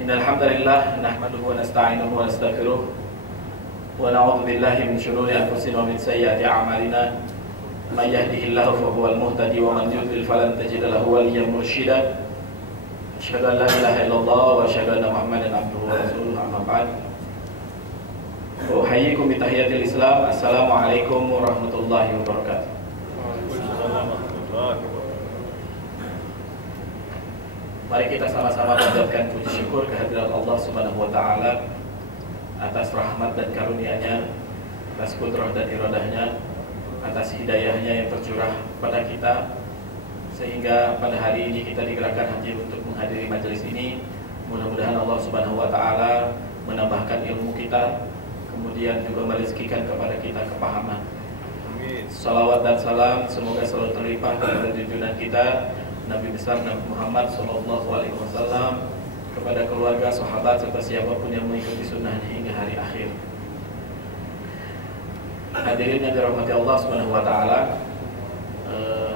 Innal hamdalillah nahmaduhu wa nasta'inuhu wa nastaghfiruh wa na'udzu billahi min shururi anfusina wa min sayyiati a'malina. May yahdihillahu fahuwal muhtadi wa man yudlil falan tajida lahu waliyyan mursyida. Asyhadu an la ilaha illallah wa asyhadu anna Muhammadan abduhu wa rasuluhu, amma ba'd. Uhayyikum bi tahiyatil Islam. Assalamualaikum warahmatullahi wabarakatuh. Mari kita sama-sama panjatkan puji syukur kehadirat Allah Subhanahu wa taala atas rahmat dan karunia-Nya, atas kudrah dan iradahnya, atas hidayahnya yang tercurah pada kita, sehingga pada hari ini kita digerakkan hati untuk menghadiri majelis ini. Mudah-mudahan Allah Subhanahu wa taala menambahkan ilmu kita, kemudian juga merezekikan kepada kita kepahaman. Amin. Salawat dan salam semoga selalu terlimpah kepada junjungan kita Nabi besar Nabi Muhammad SAW, kepada keluarga, sahabat, serta siapapun yang mengikuti sunnahnya hingga hari akhir. Hadirin yang dirahmati Allah Subhanahu wa taala,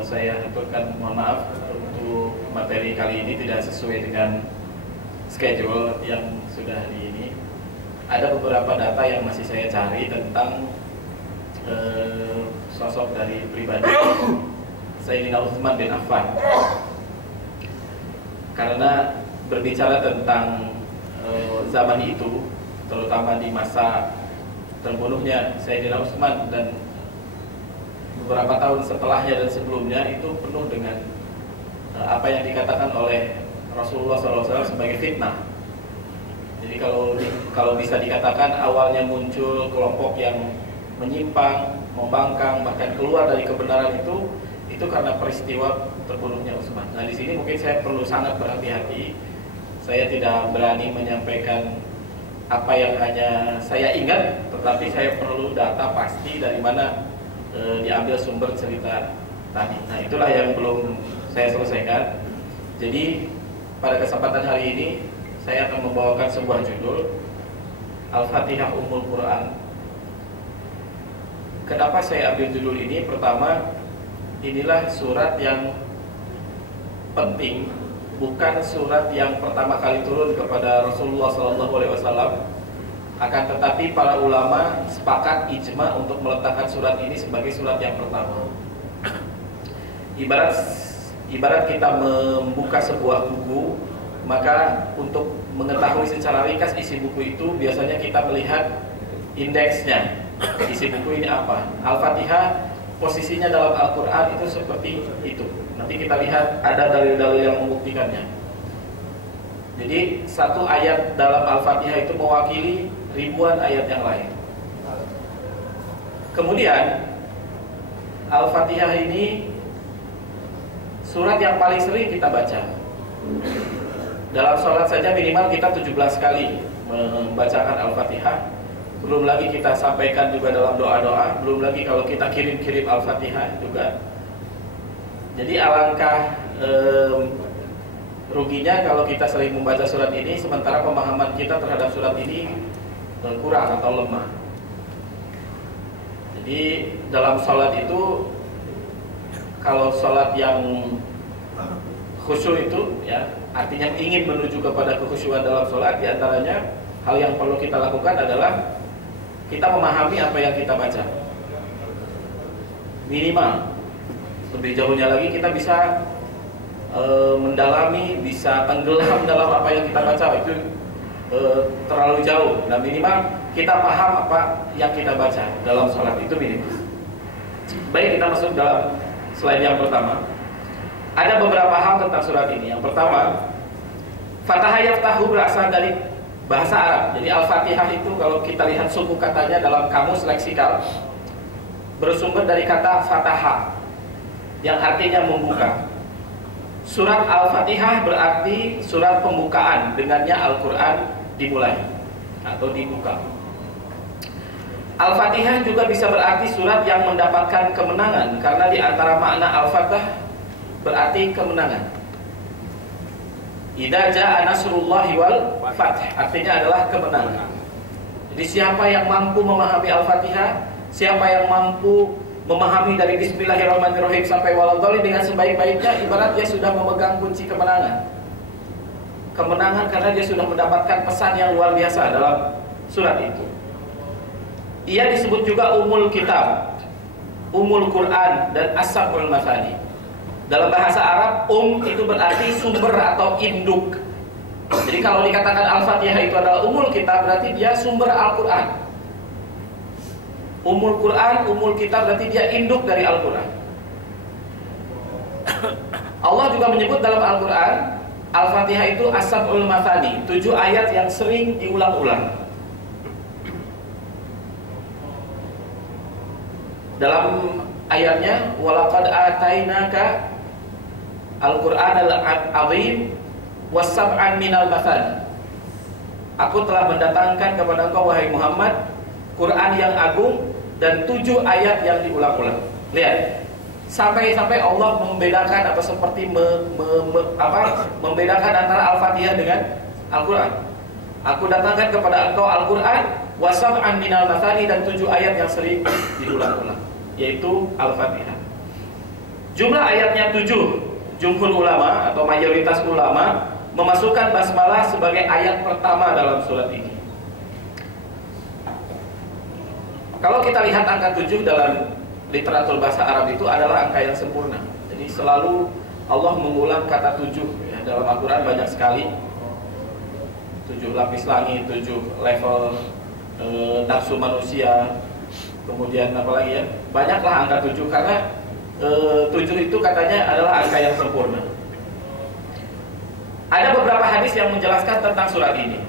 saya aturkan mohon maaf untuk materi kali ini tidak sesuai dengan schedule yang sudah di ini. Ada beberapa data yang masih saya cari tentang sosok dari pribadi Sayyidina Utsman bin Affan. Karena berbicara tentang zaman itu, terutama di masa terbunuhnya Sayyidina Utsman dan beberapa tahun setelahnya dan sebelumnya, itu penuh dengan apa yang dikatakan oleh Rasulullah SAW sebagai fitnah. Jadi kalau bisa dikatakan awalnya muncul kelompok yang menyimpang, membangkang, bahkan keluar dari kebenaran itu karena peristiwa terbunuhnya Utsman. Nah, di sini mungkin saya perlu sangat berhati-hati. Saya tidak berani menyampaikan apa yang hanya saya ingat, tetapi saya perlu data pasti dari mana diambil sumber cerita tadi. Nah, itulah yang belum saya selesaikan. Jadi pada kesempatan hari ini saya akan membawakan sebuah judul Al-Fatihah Ummul Quran. Kenapa saya ambil judul ini? Pertama, inilah surat yang penting, bukan surat yang pertama kali turun kepada Rasulullah SAW. Akan tetapi para ulama sepakat ijma untuk meletakkan surat ini sebagai surat yang pertama. Ibarat kita membuka sebuah buku, maka untuk mengetahui secara ringkas isi buku itu biasanya kita melihat indeksnya. Isi buku ini apa? Al-Fatihah posisinya dalam Al-Quran itu seperti itu. Nanti kita lihat ada dalil-dalil yang membuktikannya. Jadi satu ayat dalam Al-Fatihah itu mewakili ribuan ayat yang lain. Kemudian Al-Fatihah ini surat yang paling sering kita baca. Dalam sholat saja minimal kita 17 kali membacakan Al-Fatihah. Belum lagi kita sampaikan juga dalam doa-doa. Belum lagi kalau kita kirim-kirim Al-Fatihah juga. Jadi alangkah ruginya kalau kita sering membaca surat ini, sementara pemahaman kita terhadap surat ini kurang atau lemah. Jadi dalam sholat itu, kalau sholat yang khusyuk itu ya, artinya ingin menuju kepada kekhusyuan dalam sholat, diantaranya hal yang perlu kita lakukan adalah kita memahami apa yang kita baca. Minimal, lebih jauhnya lagi kita bisa mendalami, bisa tenggelam dalam apa yang kita baca. Itu terlalu jauh. Nah, minimal kita paham apa yang kita baca dalam sholat, itu minimal. Baik, kita masuk dalam slide yang pertama. Ada beberapa hal tentang surat ini. Yang pertama, Fatahah Yaftahu berasal dari bahasa Arab. Jadi Al-Fatihah itu kalau kita lihat suku katanya dalam kamus leksikal, bersumber dari kata Fataha yang artinya membuka. Surat Al-Fatihah berarti surat pembukaan, dengannya Al-Quran dimulai atau dibuka. Al-Fatihah juga bisa berarti surat yang mendapatkan kemenangan, karena di antara makna Al-Fatah berarti kemenangan. Idza jaa nasrullahi wal fath, artinya adalah kemenangan. Jadi siapa yang mampu memahami Al-Fatihah, siapa yang mampu memahami dari Bismillahirrahmanirrahim sampai waladhdallin dengan sebaik-baiknya, ibarat dia sudah memegang kunci kemenangan. kemenangan karena dia sudah mendapatkan pesan yang luar biasa dalam surat itu. Ia disebut juga Ummul Kitab, Ummul Quran, dan As-Sab'ul Mathani. Dalam bahasa Arab, itu berarti sumber atau induk. Jadi kalau dikatakan Al-Fatihah itu adalah Ummul Kitab, berarti dia sumber Al-Quran. Ummul Quran, Ummul Kitab, berarti dia induk dari Al-Quran. Allah juga menyebut dalam Al-Quran, Al-Fatihah itu As-Sab'ul Mathani, 7 ayat yang sering diulang-ulang. Dalam ayatnya, walaqad atainaka al-Qur'an al-azim was-sab'an minal mathani. Aku telah mendatangkan kepada engkau wahai Muhammad Quran yang agung dan 7 ayat yang diulang-ulang. Lihat, sampai-sampai Allah membedakan atau seperti membedakan antara Al-Fatihah dengan Al-Quran. Aku datangkan kepada engkau Al-Quran was-sab'an minal mathani, dan 7 ayat yang sering diulang-ulang, yaitu Al-Fatihah. Jumlah ayatnya 7. Jumhur ulama atau mayoritas ulama memasukkan basmalah sebagai ayat pertama dalam surat ini. Kalau kita lihat angka 7 dalam literatur bahasa Arab itu adalah angka yang sempurna. Jadi selalu Allah mengulang kata 7 ya, dalam Al-Quran banyak sekali. 7 lapis langit, 7 level nafsu manusia, kemudian apa lagi ya, banyaklah angka 7 karena 7 itu katanya adalah angka yang sempurna. Ada beberapa hadis yang menjelaskan tentang surat ini.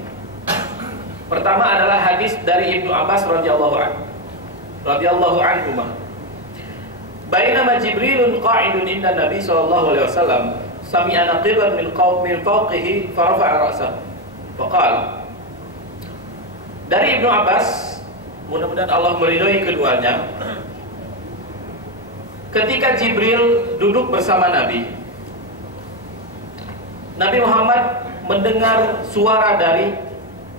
Pertama adalah hadis dari Ibnu Abbas radhiyallahu anhu. Bainama Jibrilun qa'idun inda Nabi sallallahu alaihi wasallam sami'a naqiban min fawqihi farafa'a ra'sahu faqala. Dari Ibnu Abbas, mudah-mudahan Allah meridhai keduanya, ketika Jibril duduk bersama Nabi Muhammad mendengar suara dari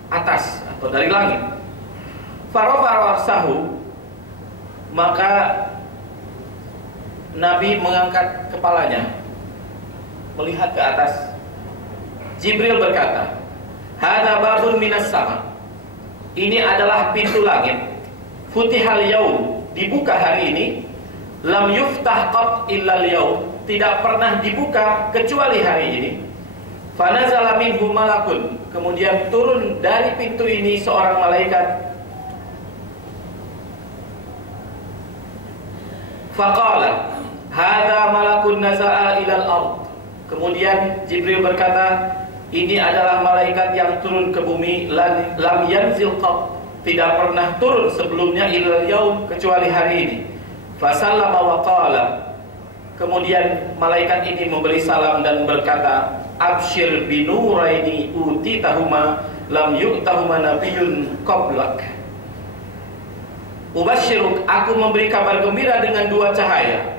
atas atau dari langit. Farafa'a ra'sahu, maka Nabi mengangkat kepalanya melihat ke atas. Jibril berkata, "Hadza babun minas sama." Ini adalah pintu langit. Futihal yaum, dibuka hari ini. Lam yuftah qat illa al-yaum, tidak pernah dibuka kecuali hari ini. Fanazala minhu malakun, kemudian turun dari pintu ini seorang malaikat. Faqala, hadza malakun naza'a ilal ard. Kemudian Jibril berkata, ini adalah malaikat yang turun ke bumi, lam yanzil qat, tidak pernah turun sebelumnya ilal yaum, kecuali hari ini. Fasallama wa qala, kemudian malaikat ini memberi salam dan berkata, absyir binuraini utitahuma lam yu'tahuma nabiyyun qablak. Ubasyiruk, aku memberi kabar gembira dengan 2 cahaya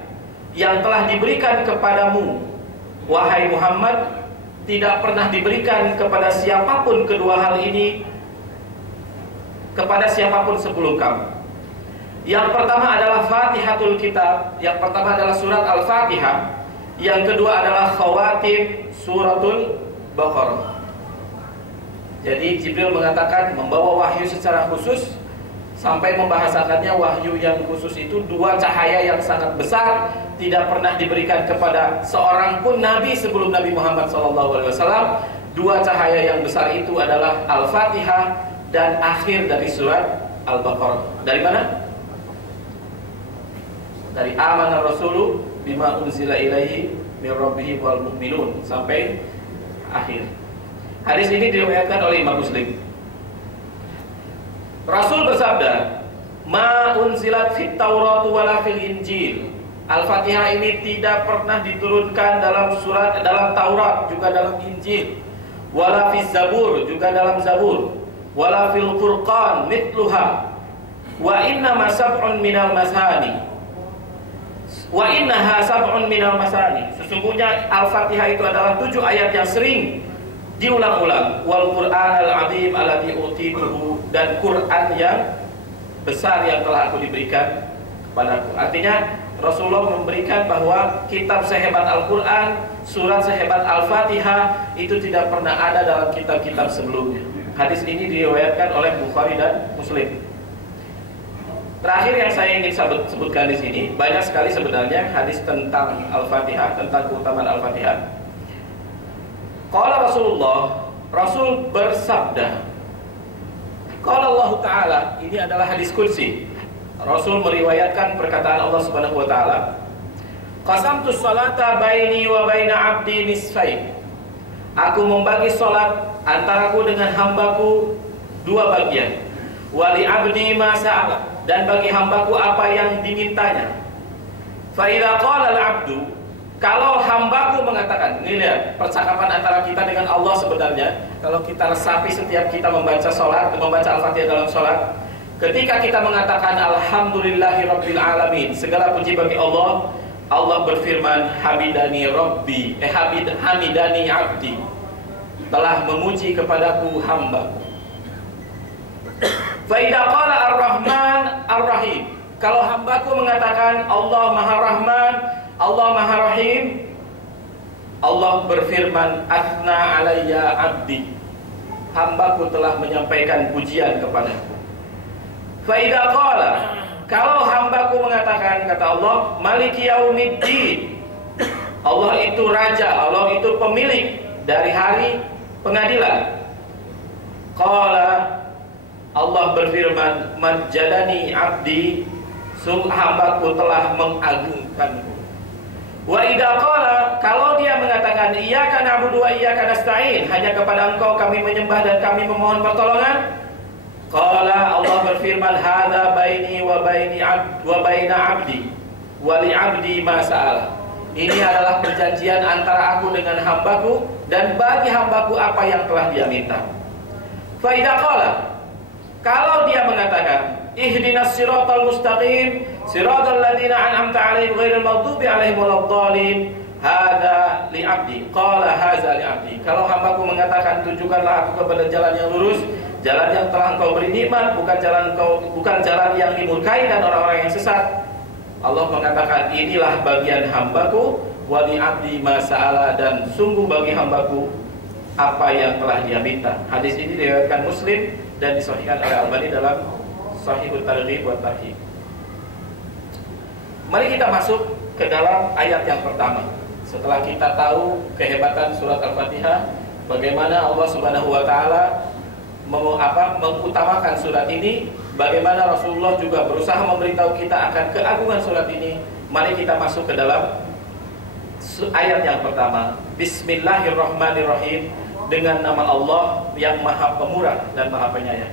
yang telah diberikan kepadamu, wahai Muhammad, tidak pernah diberikan kepada siapapun kedua hal ini, kepada siapapun sebelum kamu. Yang pertama adalah Fatihatul Kitab, yang pertama adalah surat Al-Fatihah, yang kedua adalah khawatim suratul Baqarah. Jadi Jibril mengatakan membawa wahyu secara khusus, sampai membahasakannya wahyu yang khusus itu 2 cahaya yang sangat besar, tidak pernah diberikan kepada seorang pun nabi sebelum Nabi Muhammad SAW. 2 cahaya yang besar itu adalah Al-Fatihah dan akhir dari surat Al-Baqarah. Dari mana? Dari amana rasulu bima unzila ilaihi min rabbih wal mu'minun sampai akhir. Hadis ini diriwayatkan oleh Imam Muslim. Rasul bersabda, ma unzilat fit Taurat wala fil Injil. Al-Fatihah ini tidak pernah diturunkan dalam Taurat, juga dalam Injil. Wala fil Zabur, juga dalam Zabur. Wala fil Furqan mithluha. Wa inna sab'un minal masani. Wa innaha sab'un minal masani. Sesungguhnya Al-Fatihah itu adalah 7 ayat yang sering diulang-ulang. Wal Qur'an al-azim alladzi utituhu, dan Quran yang besar yang telah aku diberikan kepadaku. Artinya Rasulullah memberikan bahwa kitab sehebat Al-Quran, surat sehebat Al-Fatihah itu tidak pernah ada dalam kitab-kitab sebelumnya. Hadis ini diriwayatkan oleh Bukhari dan Muslim. Terakhir yang saya ingin sebutkan di sini, banyak sekali sebenarnya hadis tentang Al-Fatihah, tentang keutamaan Al-Fatihah. Qala Rasulullah, Rasul bersabda. Qala Allah Ta'ala, ini adalah hadis qudsi. Rasul meriwayatkan perkataan Allah Subhanahu wa taala, "Qasamtu sholata baini wa baina 'abdi nisfain." Aku membagi salat antaraku dengan hambaku dua bagian. Wa li 'abdi ma sa'ala, dan bagi hambaku apa yang dimintanya. Fa idza qala al-'abdu, kalau hambaku mengatakan, ini lihat percakapan antara kita dengan Allah sebenarnya. Kalau kita resapi setiap kita membaca salat, membaca Al-Fatihah dalam salat, ketika kita mengatakan Alhamdulillahirabbil alamin, segala puji bagi Allah, Allah berfirman, Hamidani Rabbi, Hamidani Abdi, telah memuji kepadaku hambaku. Fa idza qala Ar-Rahman Ar-Rahim, kalau hambaku mengatakan Allah Maha Rahman, Allah Maha Rahim, Allah berfirman, Athna alayya abdi, hambaku telah menyampaikan pujian kepadaku. Fa idza qala, kalau hambaku mengatakan, kata Allah, Maliki yaumiddin, Allah itu raja, Allah itu pemilik dari hari pengadilan. Qala, Allah berfirman, Majjadani abdi, hambaku telah mengagungkanku. Wa idza qala, kalau dia mengatakan iyyaka na'budu wa iyyaka nasta'in, hanya kepada Engkau kami menyembah dan kami memohon pertolongan, qala, Allah berfirman, hadza baini wa baina 'abdi wa li 'abdi ma sa'ala. Ini adalah perjanjian antara aku dengan hambaku, dan bagi hambaku apa yang telah dia minta. Fa idza qala, kalau dia mengatakan ihdinas siratal mustaqim siratal ladzina an'amta 'alaihim ghairil maghdubi 'alaihim waladdallin, hadza li 'abdi, qala hadza li 'abdi. Kalau hambaku mengatakan tunjukkanlah aku kepada jalan yang lurus, jalan yang telah Engkau beri nikmat, bukan jalan yang dimurkai dan orang-orang yang sesat, Allah mengatakan inilah bagian hambaku, wa li 'abdi ma sa'ala, dan sungguh bagi hambaku apa yang telah dia minta. Hadis ini diriwayatkan Muslim dan disahihkan oleh Albani dalam Sahihut Targhib wa Tarhib. Mari kita masuk ke dalam ayat yang pertama. Setelah kita tahu kehebatan surat Al-Fatihah, bagaimana Allah Subhanahu wa taala mengutamakan surat ini, bagaimana Rasulullah juga berusaha memberitahu kita akan keagungan surat ini. Mari kita masuk ke dalam ayat yang pertama. Bismillahirrahmanirrahim, dengan nama Allah yang Maha Pemurah dan Maha Penyayang.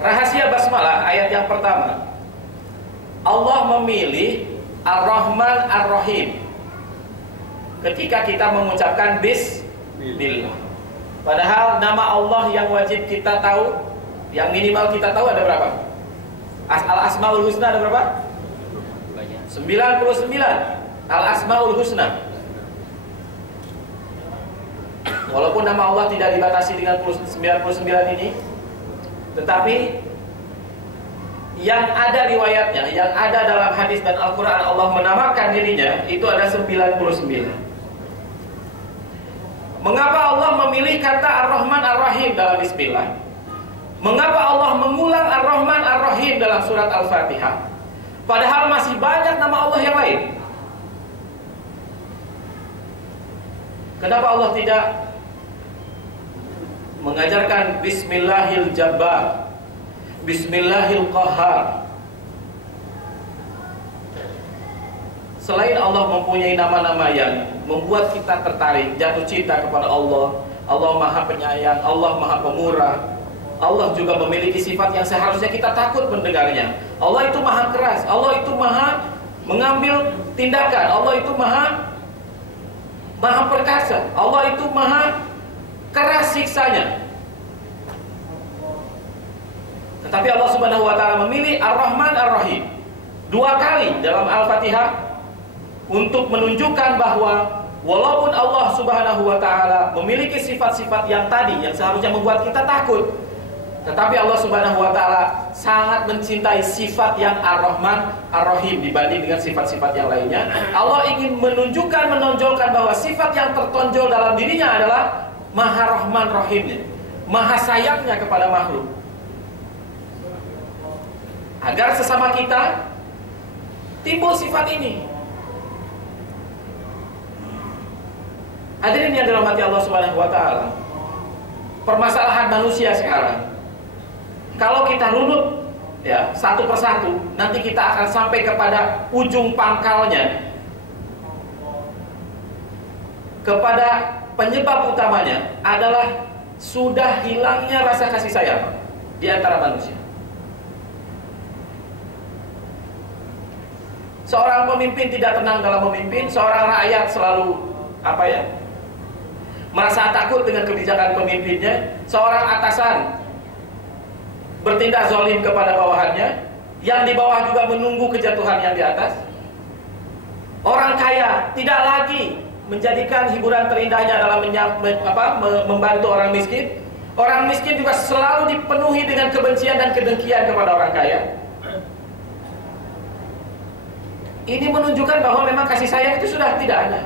Rahasia basmalah ayat yang pertama. Allah memilih Ar-Rahman Ar-Rahim ketika kita mengucapkan Bismillah. Padahal nama Allah yang wajib kita tahu, yang minimal kita tahu ada berapa? Al-Asmaul Husna ada berapa? 99 Al-Asmaul Husna. Walaupun nama Allah tidak dibatasi dengan 99 ini, tetapi yang ada riwayatnya, yang ada dalam hadis dan Al-Quran, Allah menamakan dirinya itu ada 99. Mengapa Allah memilih kata Ar-Rahman Ar-Rahim dalam Bismillah? Mengapa Allah mengulang Ar-Rahman Ar-Rahim dalam surat Al-Fatihah? Padahal masih banyak nama Allah yang lain. Kenapa Allah tidak mengajarkan Bismillahil Jabbar, Bismillahil Qahhar? Selain Allah mempunyai nama-nama yang membuat kita tertarik, jatuh cinta kepada Allah, Allah Maha Penyayang, Allah Maha Pemurah, Allah juga memiliki sifat yang seharusnya kita takut mendengarnya. Allah itu Maha keras, Allah itu Maha mengambil tindakan, Allah itu Maha perkasa, Allah itu Maha keras siksanya. Tetapi Allah Subhanahu wa taala memilih Ar-Rahman Ar-Rahim 2 kali dalam Al-Fatihah untuk menunjukkan bahwa walaupun Allah Subhanahu wa taala memiliki sifat-sifat yang tadi yang seharusnya membuat kita takut, Tetapi Allah Subhanahu wa taala sangat mencintai sifat yang Ar-Rahman, Ar-Rahim dibanding dengan sifat-sifat yang lainnya. Allah ingin menonjolkan bahwa sifat yang tertonjol dalam dirinya adalah Maha Rahman Rahimnya, Maha sayangnya kepada makhluk. Agar sesama kita timbul sifat ini. Hadirin yang dirahmati Allah Subhanahu wa taala. Permasalahan manusia sekarang, kalau kita runut ya satu persatu, nanti kita akan sampai kepada ujung pangkalnya, kepada penyebab utamanya adalah sudah hilangnya rasa kasih sayang di antara manusia. Seorang pemimpin tidak tenang dalam memimpin, seorang rakyat selalu merasa takut dengan kebijakan pemimpinnya, seorang atasan bertindak zalim kepada bawahannya, yang di bawah juga menunggu kejatuhan yang di atas. Orang kaya tidak lagi menjadikan hiburan terindahnya dalam membantu orang miskin. Orang miskin juga selalu dipenuhi dengan kebencian dan kedengkian kepada orang kaya. Ini menunjukkan bahwa memang kasih sayang itu sudah tidak ada.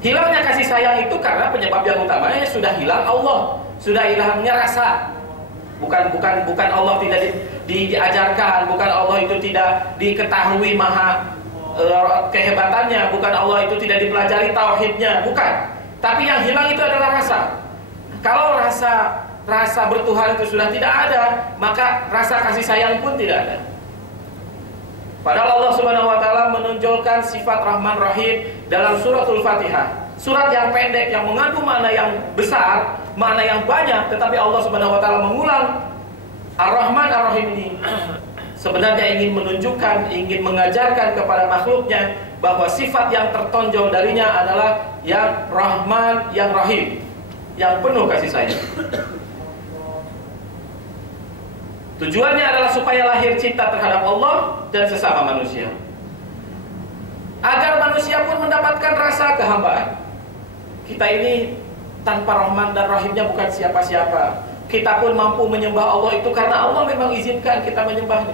Hilangnya kasih sayang itu karena penyebab yang utamanya sudah hilang Allah, sudah hilangnya rasa. Bukan Allah tidak diajarkan, bukan Allah itu tidak diketahui maha kehebatannya, bukan Allah itu tidak dipelajari tauhidnya, bukan. Tapi yang hilang itu adalah rasa. Kalau rasa bertuhan itu sudah tidak ada, maka rasa kasih sayang pun tidak ada. Padahal Allah Subhanahu wa taala menonjolkan sifat Rahman Rahim dalam suratul Fatihah. Surat yang pendek yang mengandung makna yang besar, makna yang banyak, tetapi Allah Subhanahu wa taala mengulang Ar-Rahman Ar-Rahim ini sebenarnya ingin menunjukkan, ingin mengajarkan kepada makhluknya bahwa sifat yang tertonjol darinya adalah yang Rahman, yang Rahim, yang penuh kasih sayang. Tujuannya adalah supaya lahir cinta terhadap Allah dan sesama manusia, agar manusia pun mendapatkan rasa kehambaan. Kita ini tanpa Rahman dan Rahimnya bukan siapa-siapa. Kita pun mampu menyembah Allah itu karena Allah memang izinkan kita menyembahnya.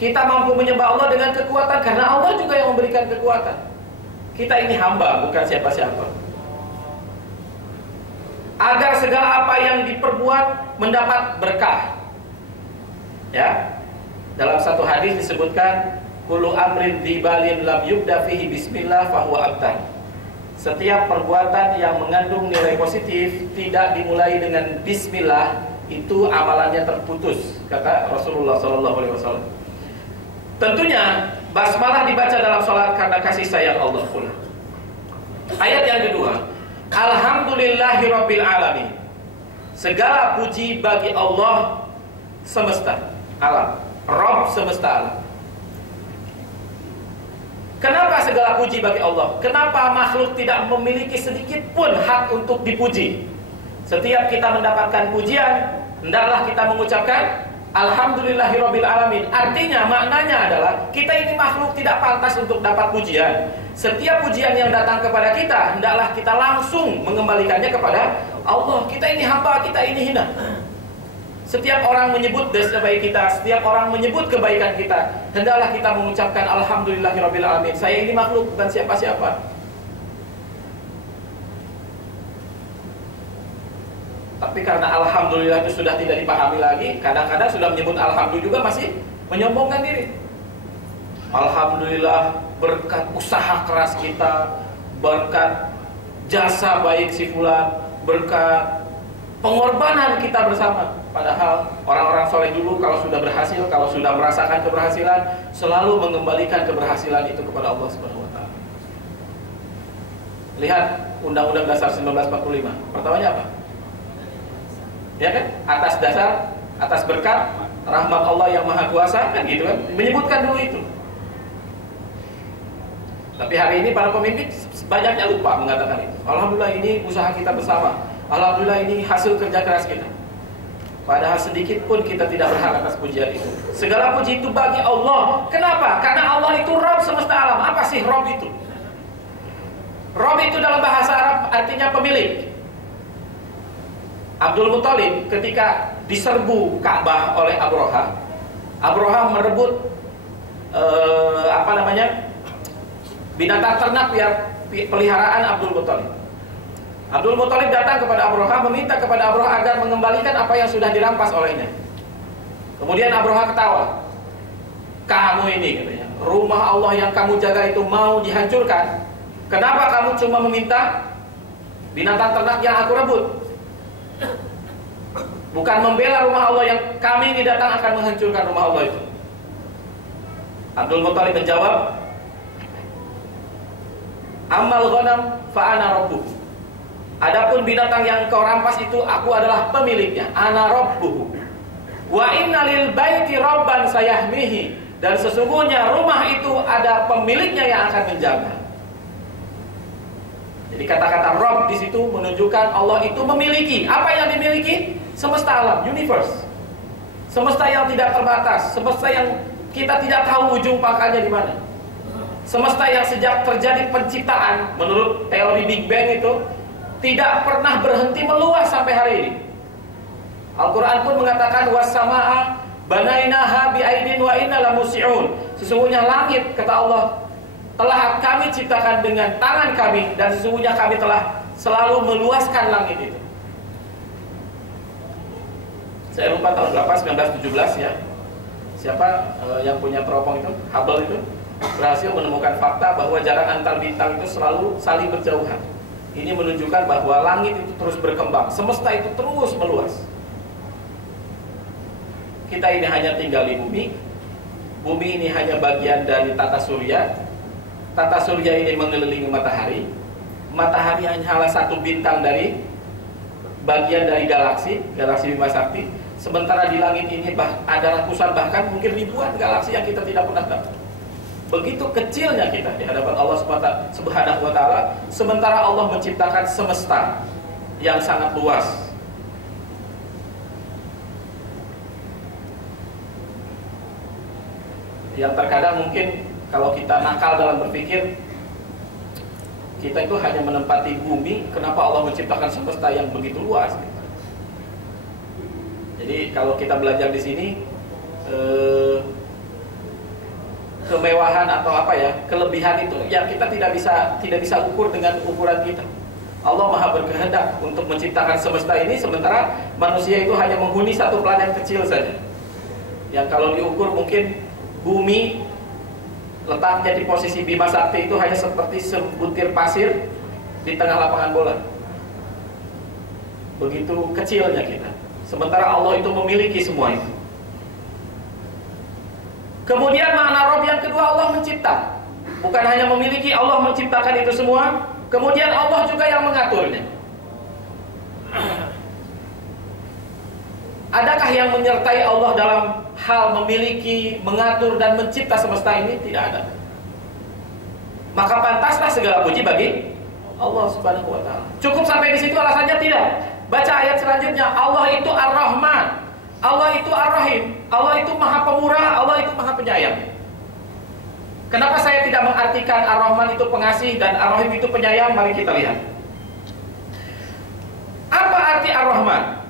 Kita mampu menyembah Allah dengan kekuatan karena Allah juga yang memberikan kekuatan. Kita ini hamba, bukan siapa-siapa. Agar segala apa yang diperbuat mendapat berkah. Ya. Dalam satu hadis disebutkan kullu amrin dibalin lam yubda fihi bismillah fahuwa abtar. Setiap perbuatan yang mengandung nilai positif tidak dimulai dengan bismillah, itu amalannya terputus, kata Rasulullah SAW. Tentunya basmalah dibaca dalam sholat karena kasih sayang Allah pula. Ayat yang kedua, Alhamdulillahirabbil alamin. Segala puji bagi Allah semesta alam, Rabb semesta alam. Kenapa segala puji bagi Allah? Kenapa makhluk tidak memiliki sedikit pun hak untuk dipuji? Setiap kita mendapatkan pujian, hendaklah kita mengucapkan Alhamdulillahirabbil alamin. Artinya, maknanya adalah kita ini makhluk tidak pantas untuk dapat pujian. Setiap pujian yang datang kepada kita, hendaklah kita langsung mengembalikannya kepada Allah. Kita ini hamba, kita ini hina. Setiap orang menyebut dosa baik kita, setiap orang menyebut kebaikan kita, hendaklah kita mengucapkan Alhamdulillahirabbil alamin. Saya ini makhluk, bukan siapa-siapa. Tapi karena Alhamdulillah itu sudah tidak dipahami lagi, kadang-kadang sudah menyebut Alhamdulillah juga masih menyombongkan diri. Alhamdulillah berkat usaha keras kita, berkat jasa baik si fulan, berkat pengorbanan kita bersama. Padahal orang-orang soleh dulu kalau sudah berhasil, kalau sudah merasakan keberhasilan, selalu mengembalikan keberhasilan itu kepada Allah Subhanahu wa taala. Lihat Undang-Undang Dasar 1945. Pertamanya apa? Ya kan? Atas berkat rahmat Allah yang Maha Kuasa, kan gitu kan? Menyebutkan dulu itu. Tapi hari ini para pemimpin banyaknya lupa mengatakan itu. Alhamdulillah ini usaha kita bersama. Alhamdulillah ini hasil kerja keras kita. Padahal sedikit pun kita tidak berhak atas pujian itu. Segala puji itu bagi Allah. Kenapa? Karena Allah itu Rabb semesta alam. Apa sih Rabb itu? Rob itu dalam bahasa Arab artinya pemilik. Abdul Muthalib ketika diserbu Ka'bah oleh Abraha, Abraha merebut binatang ternak peliharaan Abdul Muthalib. Abdul Muthalib datang kepada Abraha, meminta kepada Abraha agar mengembalikan apa yang sudah dirampas olehnya. Kemudian Abraha ketawa. Kamu ini, katanya, rumah Allah yang kamu jaga itu mau dihancurkan. Kenapa kamu cuma meminta binatang ternak yang aku rebut? Bukan membela rumah Allah yang kami ini datang akan menghancurkan rumah Allah itu. Abdul Muthalib menjawab, Ammal ghanam fa ana rabbuh. Adapun binatang yang kau rampas itu aku adalah pemiliknya, ana rabbuhu. Wa inna lil baiti rabban sayahmihi, dan sesungguhnya rumah itu ada pemiliknya yang akan menjaga. Jadi kata-kata Rabb di situ menunjukkan Allah itu memiliki. Apa yang dimiliki? Semesta alam, universe. Semesta yang tidak terbatas, semesta yang kita tidak tahu ujung pangkalnya di mana. Semesta yang sejak terjadi penciptaan, menurut teori Big Bang itu tidak pernah berhenti meluas sampai hari ini. Al-Quran pun mengatakan was-samaa banainaha bi'aidin wa inna lamusi'un. Sesungguhnya langit, kata Allah, telah kami ciptakan dengan tangan kami, dan sesungguhnya kami telah selalu meluaskan langit itu. Saya lupa tahun berapa, 1917 ya. Siapa yang punya teropong itu, Hubble itu, berhasil menemukan fakta bahwa jarak antar bintang itu selalu saling berjauhan. Ini menunjukkan bahwa langit itu terus berkembang, semesta itu terus meluas. Kita ini hanya tinggal di bumi. Bumi ini hanya bagian dari tata surya. Tata surya ini mengelilingi matahari. Matahari hanyalah satu bintang dari bagian dari galaksi Bima Sakti. Sementara di langit ini ada ratusan bahkan mungkin ribuan galaksi yang kita tidak pernah tahu. Begitu kecilnya kita di hadapan Allah Subhanahu wa Ta'ala, sementara Allah menciptakan semesta yang sangat luas. Yang terkadang mungkin kalau kita nakal dalam berpikir, kita itu hanya menempati bumi, kenapa Allah menciptakan semesta yang begitu luas? Jadi kalau kita belajar di sini, kemewahan atau kelebihan itu yang kita tidak bisa ukur dengan ukuran kita. Allah Maha berkehendak untuk menciptakan semesta ini, sementara manusia itu hanya menghuni satu planet kecil saja, yang kalau diukur mungkin bumi letaknya di posisi Bima Sakti itu hanya seperti sebutir pasir di tengah lapangan bola. Begitu kecilnya kita, sementara Allah itu memiliki semua itu. Kemudian makna Rabb yang kedua, Allah mencipta. Bukan hanya memiliki, Allah menciptakan itu semua. Kemudian Allah juga yang mengaturnya. Adakah yang menyertai Allah dalam hal memiliki, mengatur, dan mencipta semesta ini? Tidak ada. Maka pantaslah segala puji bagi Allah Subhanahu wa Ta'ala. Cukup sampai di situ alasannya? Tidak. Baca ayat selanjutnya. Allah itu Ar-Rahman, Allah itu Ar-Rahim, Allah itu Maha Pemurah, Allah itu Maha Penyayang. Kenapa saya tidak mengartikan Ar-Rahman itu pengasih dan Ar-Rahim itu penyayang? Mari kita lihat. Apa arti Ar-Rahman?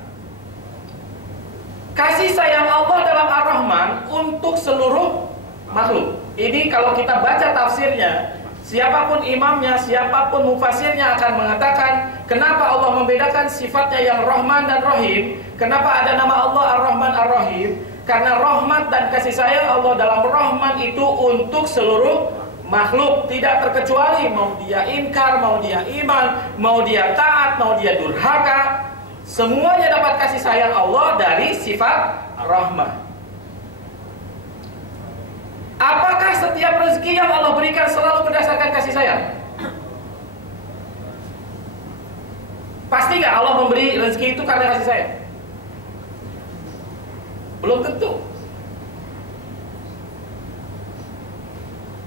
Kasih sayang Allah dalam Ar-Rahman untuk seluruh makhluk. Ini kalau kita baca tafsirnya, siapapun imamnya, siapapun mufasirnya akan mengatakan, kenapa Allah membedakan sifatnya yang Rahman dan Rahim? Kenapa ada nama Allah Ar-Rahman Ar-Rahim? Karena rahmat dan kasih sayang Allah dalam Rahman itu untuk seluruh makhluk, tidak terkecuali mau dia inkar, mau dia iman, mau dia taat, mau dia durhaka. Semuanya dapat kasih sayang Allah dari sifat rahmah. Apakah setiap rezeki yang Allah berikan selalu berdasarkan kasih sayang? Pasti nggak Allah memberi rezeki itu karena kasih sayang? Belum tentu.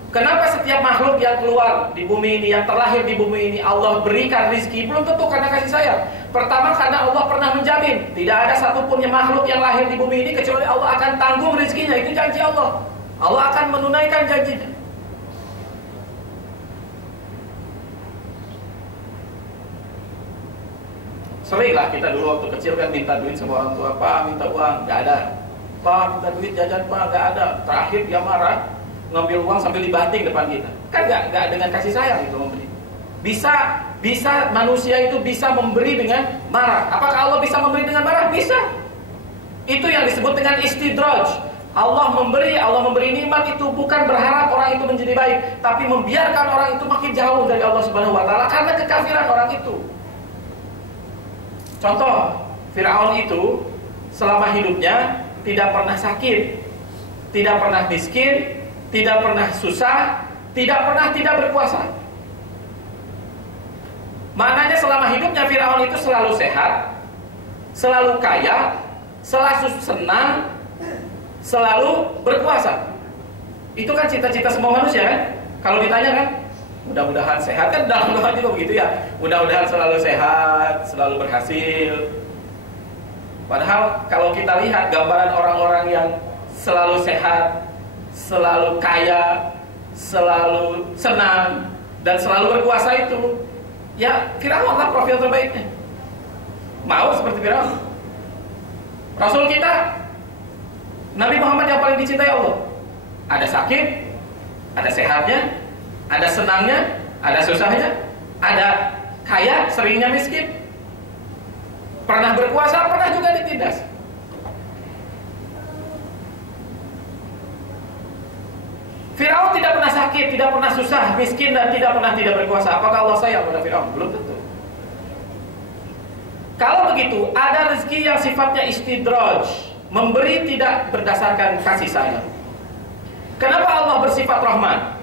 Kenapa setiap makhluk yang keluar di bumi ini, yang terlahir di bumi ini, Allah berikan rezeki? Belum tentu karena kasih sayang. Pertama, karena Allah pernah menjamin tidak ada satupun makhluk yang lahir di bumi ini kecuali Allah akan tanggung rezekinya. Itu janji Allah. Allah akan menunaikan janjinya. Sering lah kita dulu waktu kecil kan minta duit sama orang tua, Pak minta uang, nggak ada. Pak minta duit jajan, Pak nggak ada. Terakhir dia marah, ngambil uang sambil dibanting depan kita. Kan nggak dengan kasih sayang itu memberi. Bisa manusia itu bisa memberi dengan marah. Apakah Allah bisa memberi dengan marah? Bisa. Itu yang disebut dengan istidraj. Allah memberi nikmat itu bukan berharap orang itu menjadi baik, tapi membiarkan orang itu makin jauh dari Allah Subhanahu wa taala karena kekafiran orang itu. Contoh, Firaun itu selama hidupnya tidak pernah sakit, tidak pernah miskin, tidak pernah susah, tidak pernah tidak berkuasa. Maknanya selama hidupnya Firaun itu selalu sehat, selalu kaya, selalu senang, selalu berkuasa. Itu kan cita-cita semua manusia kan? Kalau ditanya kan, mudah-mudahan sehat kan, dalam doa juga begitu ya. Mudah-mudahan selalu sehat, selalu berhasil. Padahal kalau kita lihat gambaran orang-orang yang selalu sehat, selalu kaya, selalu senang, dan selalu berkuasa itu, ya Firaun lah profil terbaiknya. Mau seperti Firaun? Rasul kita Nabi Muhammad yang paling dicintai Allah. Ada sakit, ada sehatnya, ada senangnya, ada susahnya, ada kaya, seringnya miskin. Pernah berkuasa, pernah juga ditindas. Firaun tidak pernah sakit, tidak pernah susah, miskin, dan tidak pernah tidak berkuasa. Apakah Allah sayang pada Firaun? Belum tentu. Kalau begitu, ada rezeki yang sifatnya istidraj, memberi tidak berdasarkan kasih sayang. Kenapa Allah bersifat Rahman?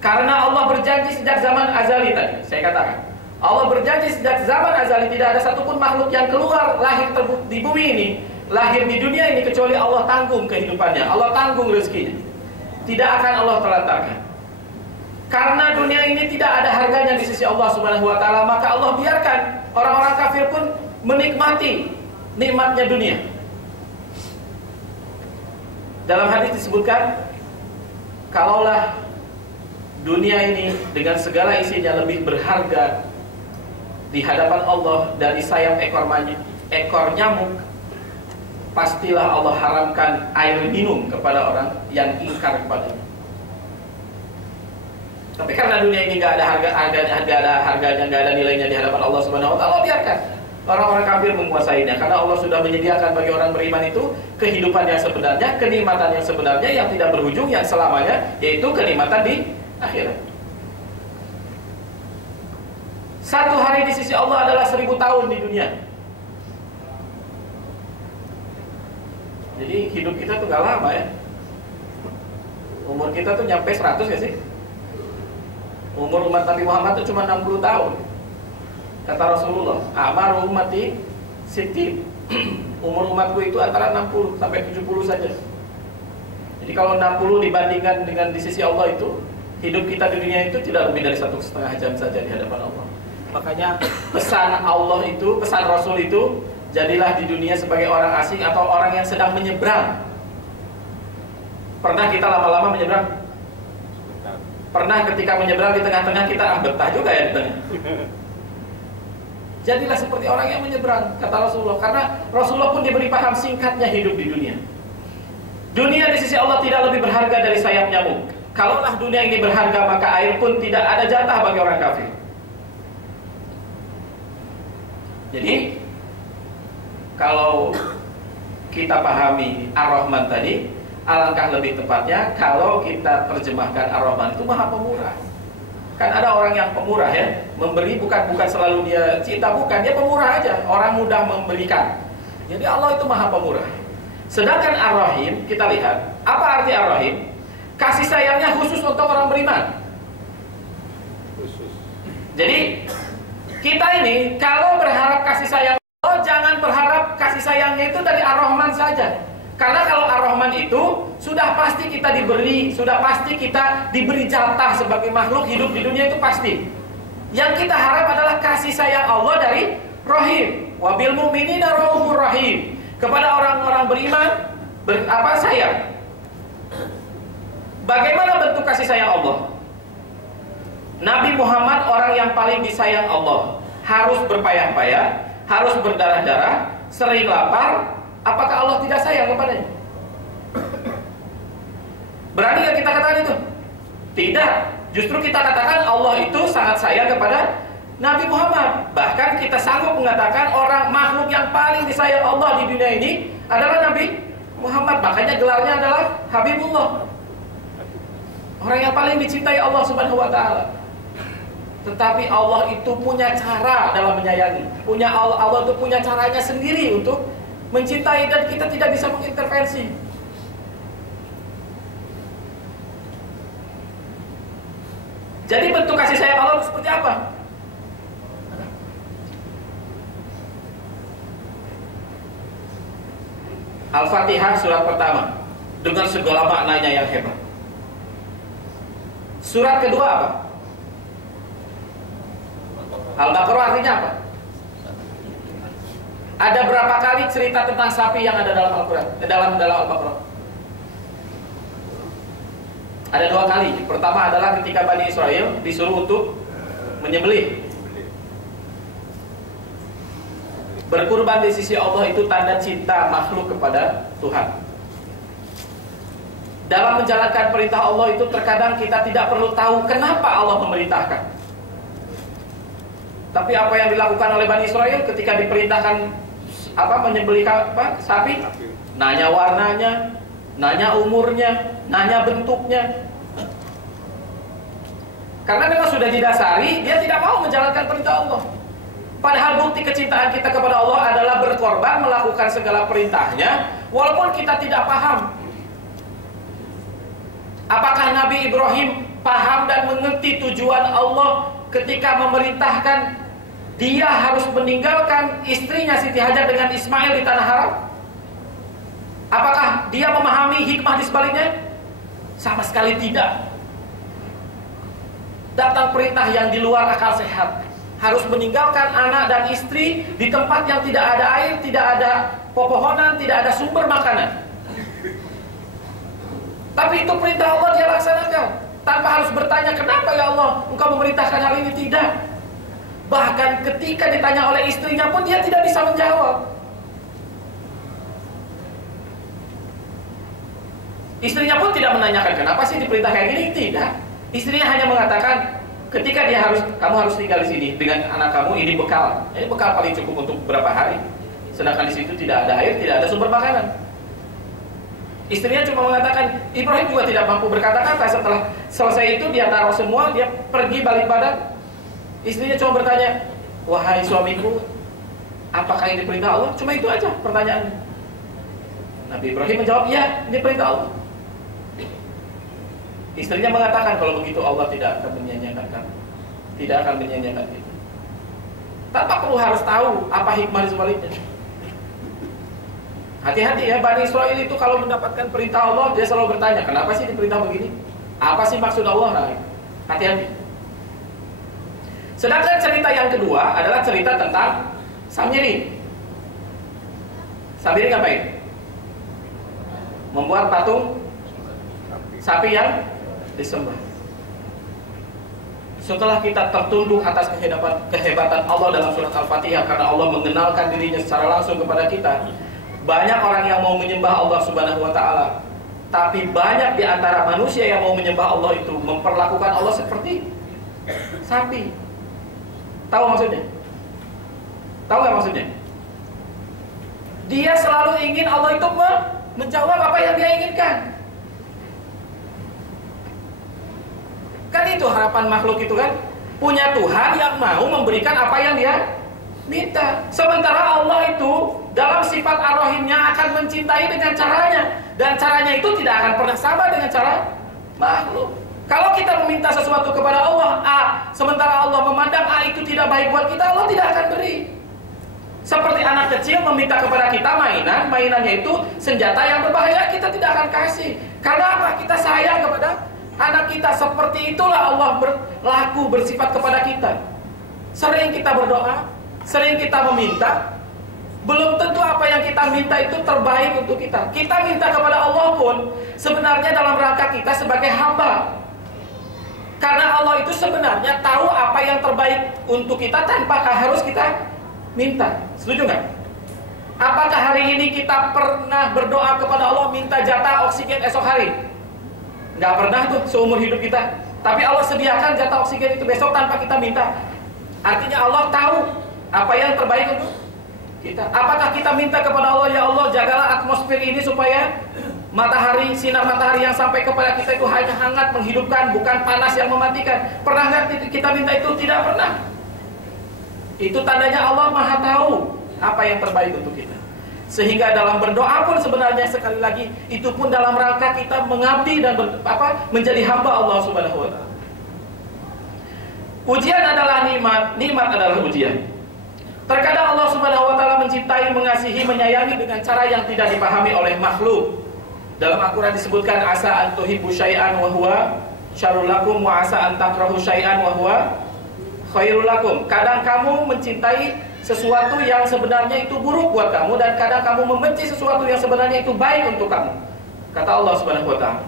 Karena Allah berjanji sejak zaman azali tadi. Saya katakan, Allah berjanji sejak zaman azali tidak ada satupun makhluk yang keluar lahir di bumi ini, lahir di dunia ini kecuali Allah tanggung kehidupannya, Allah tanggung rezekinya. Tidak akan Allah telantarkan. Karena dunia ini tidak ada harganya di sisi Allah Subhanahu wa taala, maka Allah biarkan orang-orang kafir pun menikmati nikmatnya dunia. Dalam hadis disebutkan, kalaulah dunia ini dengan segala isinya lebih berharga di hadapan Allah dari sayap ekor nyamuk, pastilah Allah haramkan air minum kepada orang yang ingkar kepadanya. Tapi karena dunia ini nggak ada harganya, nggak ada nilainya di hadapan Allah Subhanahu wa taala, Allah biarkan orang-orang kafir menguasainya, karena Allah sudah menyediakan bagi orang beriman itu kehidupan yang sebenarnya, kenikmatan yang sebenarnya yang tidak berujung, yang selamanya, yaitu kenikmatan di akhirat. Satu hari di sisi Allah adalah 1000 tahun di dunia. Jadi hidup kita tuh gak lama ya. Umur kita tuh nyampe 100 gak sih? Umur umat Nabi Muhammad tuh cuma 60 tahun. Kata Rasulullah, amar ummati sittin. Umur umatku itu antara 60 sampai 70 saja. Jadi kalau 60 dibandingkan dengan di sisi Allah itu, hidup kita di dunia itu tidak lebih dari 1,5 jam saja di hadapan Allah. Makanya pesan Allah itu, pesan Rasul itu, jadilah di dunia sebagai orang asing atau orang yang sedang menyeberang. Pernah kita lama-lama menyeberang? Pernah ketika menyeberang di tengah-tengah kita betah juga ya di tengah. Jadilah seperti orang yang menyeberang, kata Rasulullah. Karena Rasulullah pun diberi paham singkatnya hidup di dunia. Dunia di sisi Allah tidak lebih berharga dari sayap nyamuk. Kalaulah dunia ini berharga, maka air pun tidak ada jatah bagi orang kafir. Jadi kalau kita pahami Ar-Rahman tadi, alangkah lebih tepatnya kalau kita terjemahkan Ar-Rahman itu Maha Pemurah. Kan ada orang yang pemurah ya, memberi bukan selalu dia cinta, bukan, dia pemurah aja, orang mudah memberikan. Jadi Allah itu Maha Pemurah. Sedangkan Ar-Rahim, kita lihat, apa arti Ar-Rahim? Kasih sayangnya khusus untuk orang beriman. Jadi kita ini kalau berharap kasih sayang Allah, jangan berharap kasih sayangnya itu dari Ar-Rahman saja. Karena kalau Ar-Rahman itu sudah pasti kita diberi, sudah pasti kita diberi jatah sebagai makhluk hidup di dunia, itu pasti. Yang kita harap adalah kasih sayang Allah dari Rahim. Wabil mu'minina raufur rahim. Kepada orang-orang beriman sayang. Bagaimana bentuk kasih sayang Allah? Nabi Muhammad orang yang paling disayang Allah, harus berpayah-payah, harus berdarah-darah, sering lapar, apakah Allah tidak sayang kepadanya? Berani nggak kita katakan itu? Tidak. Justru kita katakan Allah itu sangat sayang kepada Nabi Muhammad. Bahkan kita sanggup mengatakan orang makhluk yang paling disayang Allah di dunia ini adalah Nabi Muhammad. Makanya gelarnya adalah Habibullah, orang yang paling dicintai Allah Subhanahu wa ta'ala. Tetapi Allah itu punya cara dalam menyayangi. Allah itu punya caranya sendiri untuk mencintai, dan kita tidak bisa mengintervensi. Jadi bentuk kasih sayang Allah itu seperti apa? Al-Fatihah surat pertama dengan segala maknanya yang hebat. Surat kedua apa? Al-Baqarah artinya apa? Ada berapa kali cerita tentang sapi yang ada dalam Al-Quran? Dalam Al-Baqarah? Ada 2 kali. Pertama adalah ketika Bani Israel disuruh untuk menyembelih. Berkurban di sisi Allah itu tanda cinta makhluk kepada Tuhan. Dalam menjalankan perintah Allah itu terkadang kita tidak perlu tahu kenapa Allah memerintahkan. Tapi apa yang dilakukan oleh Bani Israel ketika diperintahkan menyembelih sapi, nanya warnanya, nanya umurnya, nanya bentuknya. Karena memang sudah didasari dia tidak mau menjalankan perintah Allah. Padahal bukti kecintaan kita kepada Allah adalah berkorban, melakukan segala perintahnya walaupun kita tidak paham. Apakah Nabi Ibrahim paham dan mengerti tujuan Allah ketika memerintahkan dia harus meninggalkan istrinya Siti Hajar dengan Ismail di tanah haram? Apakah dia memahami hikmah di sebaliknya? Sama sekali tidak. Datang perintah yang di luar akal sehat. Harus meninggalkan anak dan istri di tempat yang tidak ada air, tidak ada pepohonan, tidak ada sumber makanan. Tapi itu perintah Allah dia laksanakan tanpa harus bertanya, kenapa ya Allah engkau memerintahkan hal ini? Tidak. Bahkan ketika ditanya oleh istrinya pun dia tidak bisa menjawab. Istrinya pun tidak menanyakan kenapa sih diperintah kayak gini, tidak. Istrinya hanya mengatakan ketika kamu harus tinggal di sini dengan anak kamu, ini bekal. Ini bekal paling cukup untuk beberapa hari. Sedangkan di situ tidak ada air, tidak ada sumber makanan. Istrinya cuma mengatakan, Ibrahim juga tidak mampu berkata-kata. Setelah selesai itu dia taruh semua, dia pergi balik badan. Istrinya cuma bertanya, wahai suamiku, apakah ini perintah Allah? Cuma itu aja pertanyaannya. Nabi Ibrahim menjawab, iya, ini perintah Allah. Istrinya mengatakan, kalau begitu Allah tidak akan menyanyiakan kamu, tidak akan menyanyiakan kita. Tanpa perlu harus tahu apa hikmah di sebaliknya. Hati-hati ya, Bani Israel itu kalau mendapatkan perintah Allah dia selalu bertanya, kenapa sih diperintah begini? Apa sih maksud Allah? Nah, hati-hati. Sedangkan cerita yang kedua adalah cerita tentang Samiri. Samiri ngapain? Membuat patung sapi yang disembah. Setelah kita tertunduk atas kehebatan Allah dalam surat Al-Fatihah, karena Allah mengenalkan dirinya secara langsung kepada kita, banyak orang yang mau menyembah Allah Subhanahu wa ta'ala. Tapi banyak di antara manusia yang mau menyembah Allah itu memperlakukan Allah seperti sapi. Tahu maksudnya? Tahu nggak maksudnya? Dia selalu ingin Allah itu menjawab apa yang dia inginkan. Kan itu harapan makhluk itu kan, punya Tuhan yang mau memberikan apa yang dia minta. Sementara Allah itu dalam sifat ar-Rahimnya akan mencintai dengan caranya, dan caranya itu tidak akan pernah sama dengan cara makhluk. Kalau kita meminta sesuatu kepada Allah A, sementara Allah memandang A itu tidak baik buat kita, Allah tidak akan beri. Seperti anak kecil meminta kepada kita mainannya itu senjata yang berbahaya, kita tidak akan kasih. Karena apa? Kita sayang kepada anak kita. Seperti itulah Allah berlaku, bersifat kepada kita. Sering kita berdoa, sering kita meminta, belum tentu apa yang kita minta itu terbaik untuk kita. Kita minta kepada Allah pun sebenarnya dalam rangka kita sebagai hamba. Karena Allah itu sebenarnya tahu apa yang terbaik untuk kita tanpa harus kita minta. Setuju nggak? Apakah hari ini kita pernah berdoa kepada Allah minta jatah oksigen esok hari? Nggak pernah tuh seumur hidup kita. Tapi Allah sediakan jatah oksigen itu besok tanpa kita minta. Artinya Allah tahu apa yang terbaik untuk kita. Apakah kita minta kepada Allah, ya Allah jagalah atmosfer ini supaya matahari, sinar matahari yang sampai kepada kita itu hanya hangat menghidupkan, bukan panas yang mematikan. Pernah nggak kita minta itu? Tidak pernah. Itu tandanya Allah Maha tahu apa yang terbaik untuk kita. Sehingga dalam berdoa pun sebenarnya sekali lagi itu pun dalam rangka kita mengabdi dan menjadi hamba Allah Subhanahu wa taala. Ujian adalah nikmat, nikmat adalah ujian. Terkadang Allah Subhanahu wa taala mencintai, mengasihi, menyayangi dengan cara yang tidak dipahami oleh makhluk. Dalam Al-Qur'an disebutkan asa an tuhibbu syai'an wa huwa syarrul lakum wa asa an takrahu syai'an wa huwa khairul lakum. Kadang kamu mencintai sesuatu yang sebenarnya itu buruk buat kamu, dan kadang kamu membenci sesuatu yang sebenarnya itu baik untuk kamu. Kata Allah Subhanahu wa taala.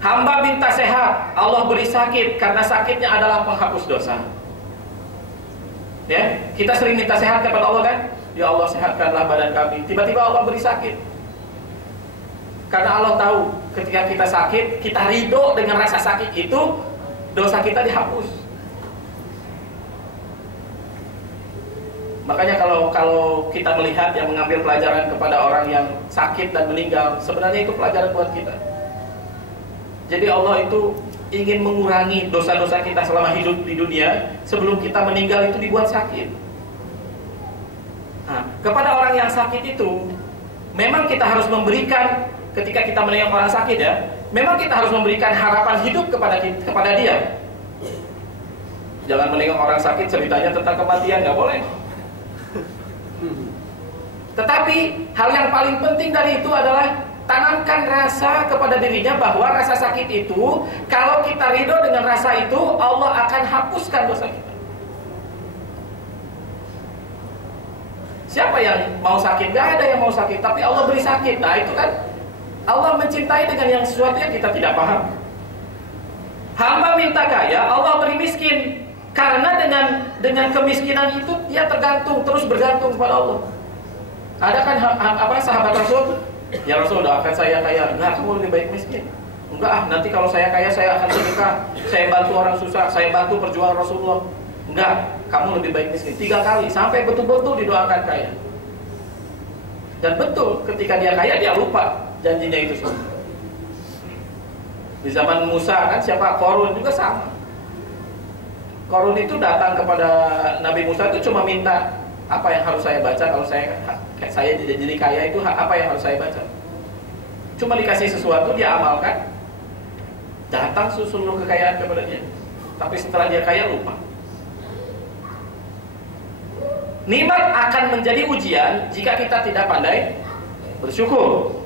Hamba minta sehat, Allah beri sakit karena sakitnya adalah penghapus dosa. Ya, kita sering minta sehat kepada Allah kan? Ya Allah sehatkanlah badan kami. Tiba-tiba Allah beri sakit. Karena Allah tahu ketika kita sakit, kita ridho dengan rasa sakit itu, dosa kita dihapus. Makanya kalau kita melihat yang mengambil pelajaran kepada orang yang sakit dan meninggal, sebenarnya itu pelajaran buat kita. Jadi Allah itu ingin mengurangi dosa-dosa kita selama hidup di dunia, sebelum kita meninggal itu dibuat sakit. Nah, kepada orang yang sakit itu, memang kita harus memberikan, ketika kita menengok orang sakit ya, memang kita harus memberikan harapan hidup kepada dia. Jangan menengok orang sakit ceritanya tentang kematian, nggak boleh. Tetapi hal yang paling penting dari itu adalah tanamkan rasa kepada dirinya bahwa rasa sakit itu, kalau kita ridho dengan rasa itu, Allah akan hapuskan dosa kita. Siapa yang mau sakit? Gak ada yang mau sakit, tapi Allah beri sakit. Nah itu kan Allah mencintai dengan yang sesuatu yang kita tidak paham. Hamba minta kaya, Allah beri miskin. Karena dengan kemiskinan itu dia tergantung, terus bergantung kepada Allah. Ada kan sahabat Rasul, ya Rasul doakan saya kaya. Enggak, kamu lebih baik miskin. Enggak, nanti kalau saya kaya saya akan sedekah, saya bantu orang susah, saya bantu perjuangan Rasulullah. Enggak, kamu lebih baik miskin. 3 kali sampai betul-betul didoakan kaya. Dan betul ketika dia kaya dia lupa janjinya itu semua. Di zaman Musa kan siapa? Qarun juga sama. Qarun itu datang kepada Nabi Musa itu cuma minta, apa yang harus saya baca kalau saya jadi kaya itu, apa yang harus saya baca? Cuma dikasih sesuatu dia amalkan, datang seluruh kekayaan kepada dia. Tapi setelah dia kaya lupa. Nikmat akan menjadi ujian jika kita tidak pandai bersyukur.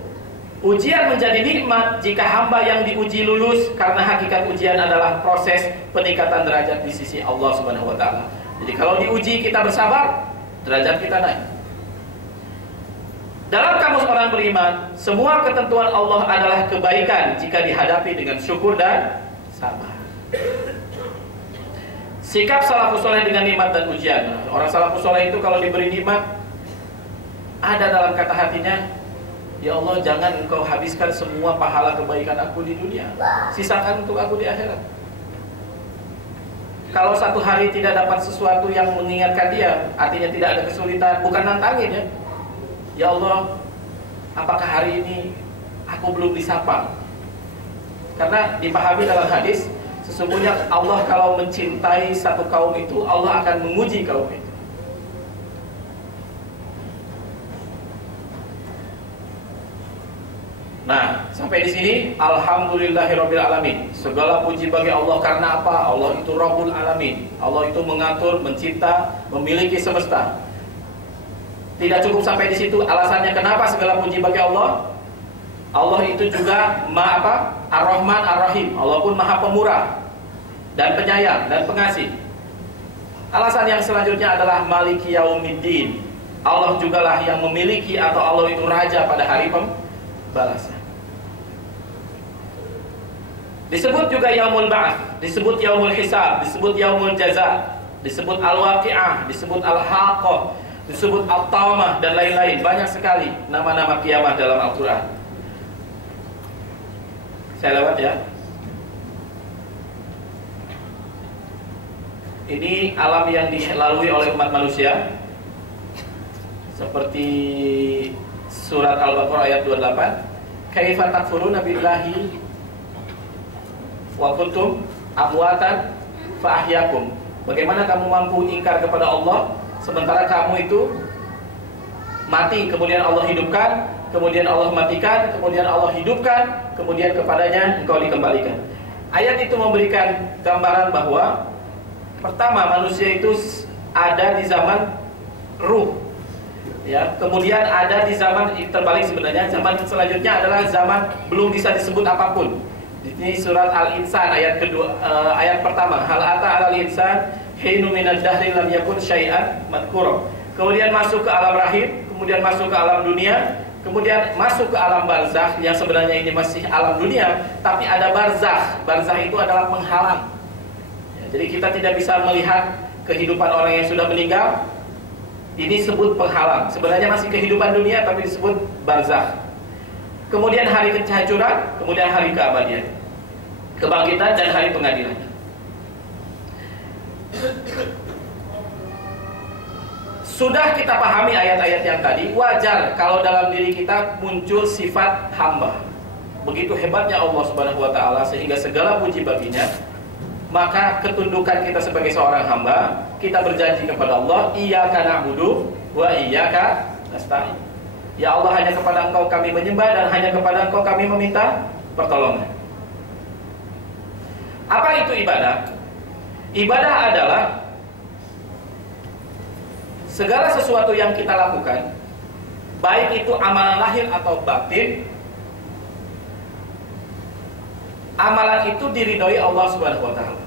Ujian menjadi nikmat jika hamba yang diuji lulus, karena hakikat ujian adalah proses peningkatan derajat di sisi Allah Subhanahu wa taala. Jadi kalau diuji kita bersabar, derajat kita naik. Dalam kamus orang beriman, semua ketentuan Allah adalah kebaikan jika dihadapi dengan syukur dan sabar. Sikap salafus saleh dengan nikmat dan ujian. Orang salafus saleh itu kalau diberi nikmat, ada dalam kata hatinya, ya Allah jangan engkau habiskan semua pahala kebaikan aku di dunia, sisakan untuk aku di akhirat. Kalau satu hari tidak dapat sesuatu yang mengingatkan dia, artinya tidak ada kesulitan, bukan nantangin ya. Ya Allah, apakah hari ini aku belum disapa? Karena dipahami dalam hadis, sesungguhnya Allah kalau mencintai satu kaum itu, Allah akan menguji kaum itu. Nah, sampai di sini alhamdulillahirabbil alamin. Segala puji bagi Allah, karena apa? Allah itu Rabbul Alamin. Allah itu mengatur, mencipta, memiliki semesta. Tidak cukup sampai di situ. Alasannya kenapa segala puji bagi Allah? Allah itu juga Ar-Rahman Ar-Rahim. Allah pun Maha Pemurah dan penyayang dan pengasih. Alasan yang selanjutnya adalah Maliki Yaumiddin. Allah jugalah yang memiliki, atau Allah itu raja pada hari pembalasan. Disebut juga Yaumul Ba'ats, disebut Yaumul Hisab, disebut Yaumul Jaza. disebut al-waqi'ah, disebut al-haqqah, disebut al-tamah, dan lain-lain. Banyak sekali nama-nama kiamat dalam Al-Quran. Saya lewat ya. Ini alam yang dilalui oleh umat manusia, seperti surat Al-Baqarah ayat 28. Kaifa takfuruna billahi wa kuntum amwatan fa ahyakum. Bagaimana kamu mampu ingkar kepada Allah sementara kamu itu mati, kemudian Allah hidupkan, kemudian Allah matikan, kemudian Allah hidupkan, kemudian kepadanya engkau dikembalikan. Ayat itu memberikan gambaran bahwa pertama, manusia itu ada di zaman ruh, ya. Kemudian ada di zaman terbalik sebenarnya. Zaman selanjutnya adalah zaman belum bisa disebut apapun. Ini surat Al-Insan ayat kedua, ayat pertama. Hal ata 'alal insan hinu minad dahri lam yakun syai'an madhkura. Kemudian masuk ke alam rahim, kemudian masuk ke alam dunia, kemudian masuk ke alam barzakh, yang sebenarnya ini masih alam dunia, tapi ada barzakh. Barzakh itu adalah penghalang. Jadi kita tidak bisa melihat kehidupan orang yang sudah meninggal. Ini disebut penghalang. Sebenarnya masih kehidupan dunia, tapi disebut barzakh. Kemudian hari kehancuran, kemudian hari keabadian, kebangkitan, dan hari pengadilan. Sudah kita pahami ayat-ayat yang tadi. Wajar kalau dalam diri kita muncul sifat hamba. Begitu hebatnya Allah Subhanahu wa Ta'ala, sehingga segala puji baginya. Maka ketundukan kita sebagai seorang hamba, kita berjanji kepada Allah, iyyaka na'budu wa iyyaka nasta'in. Ya Allah, hanya kepada Engkau kami menyembah dan hanya kepada Engkau kami meminta pertolongan. Apa itu ibadah? Ibadah adalah segala sesuatu yang kita lakukan, baik itu amalan lahir atau batin. Amalan itu diridhoi Allah Subhanahu wa Ta'ala.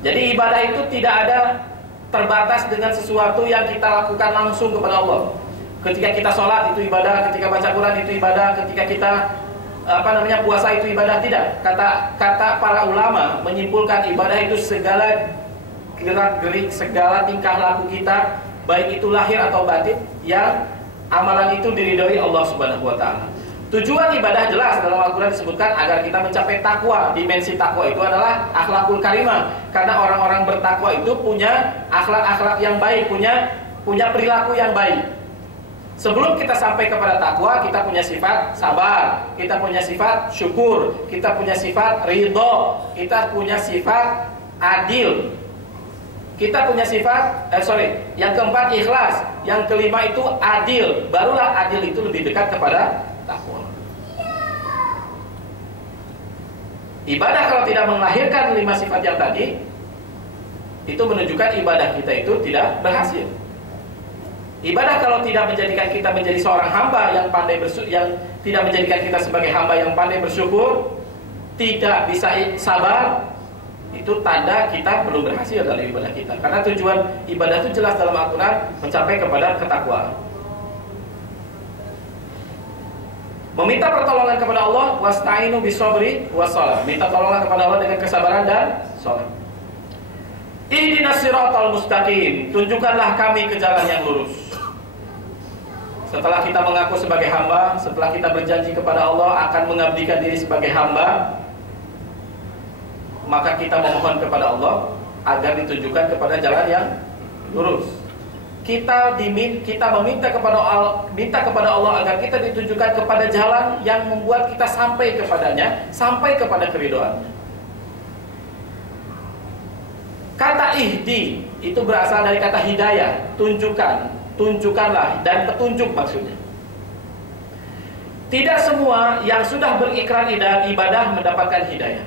Jadi ibadah itu tidak ada terbatas dengan sesuatu yang kita lakukan langsung kepada Allah. Ketika kita sholat itu ibadah, ketika baca Quran itu ibadah, ketika kita puasa itu ibadah. Tidak. Kata para ulama menyimpulkan ibadah itu segala gerak-gerik, segala tingkah laku kita, baik itu lahir atau batin, yang amalan itu diridhoi Allah Subhanahu wa Ta'ala. Tujuan ibadah jelas dalam Al-Quran disebutkan agar kita mencapai takwa. Dimensi takwa itu adalah akhlakul karimah. Karena orang-orang bertakwa itu punya akhlak-akhlak yang baik, punya perilaku yang baik. Sebelum kita sampai kepada takwa, kita punya sifat sabar, kita punya sifat syukur, kita punya sifat ridho, kita punya sifat adil, kita punya sifat yang keempat ikhlas, yang kelima itu adil. Barulah adil itu lebih dekat kepada takwa. Ibadah kalau tidak melahirkan 5 sifat yang tadi, itu menunjukkan ibadah kita itu tidak berhasil. Ibadah kalau tidak menjadikan kita menjadi seorang hamba yang pandai yang tidak menjadikan kita sebagai hamba yang pandai bersyukur, tidak bisa sabar, itu tanda kita belum berhasil dalam ibadah kita. Karena tujuan ibadah itu jelas dalam Al-Quran, mencapai kepada ketakwaan. Meminta pertolongan kepada Allah, wasta'inu bisabri wassalah. Minta pertolongan kepada Allah dengan kesabaran dan salat. Ihdinas siratal mustaqim. Tunjukkanlah kami ke jalan yang lurus. Setelah kita mengaku sebagai hamba, setelah kita berjanji kepada Allah akan mengabdikan diri sebagai hamba, maka kita memohon kepada Allah agar ditunjukkan kepada jalan yang lurus. Kita meminta kepada Allah agar kita ditunjukkan kepada jalan yang membuat kita sampai kepadanya, sampai kepada keridhoannya. Kata ihdi itu berasal dari kata hidayah, tunjukkan, tunjukkanlah, dan petunjuk maksudnya. Tidak semua yang sudah berikrar ibadah mendapatkan hidayah.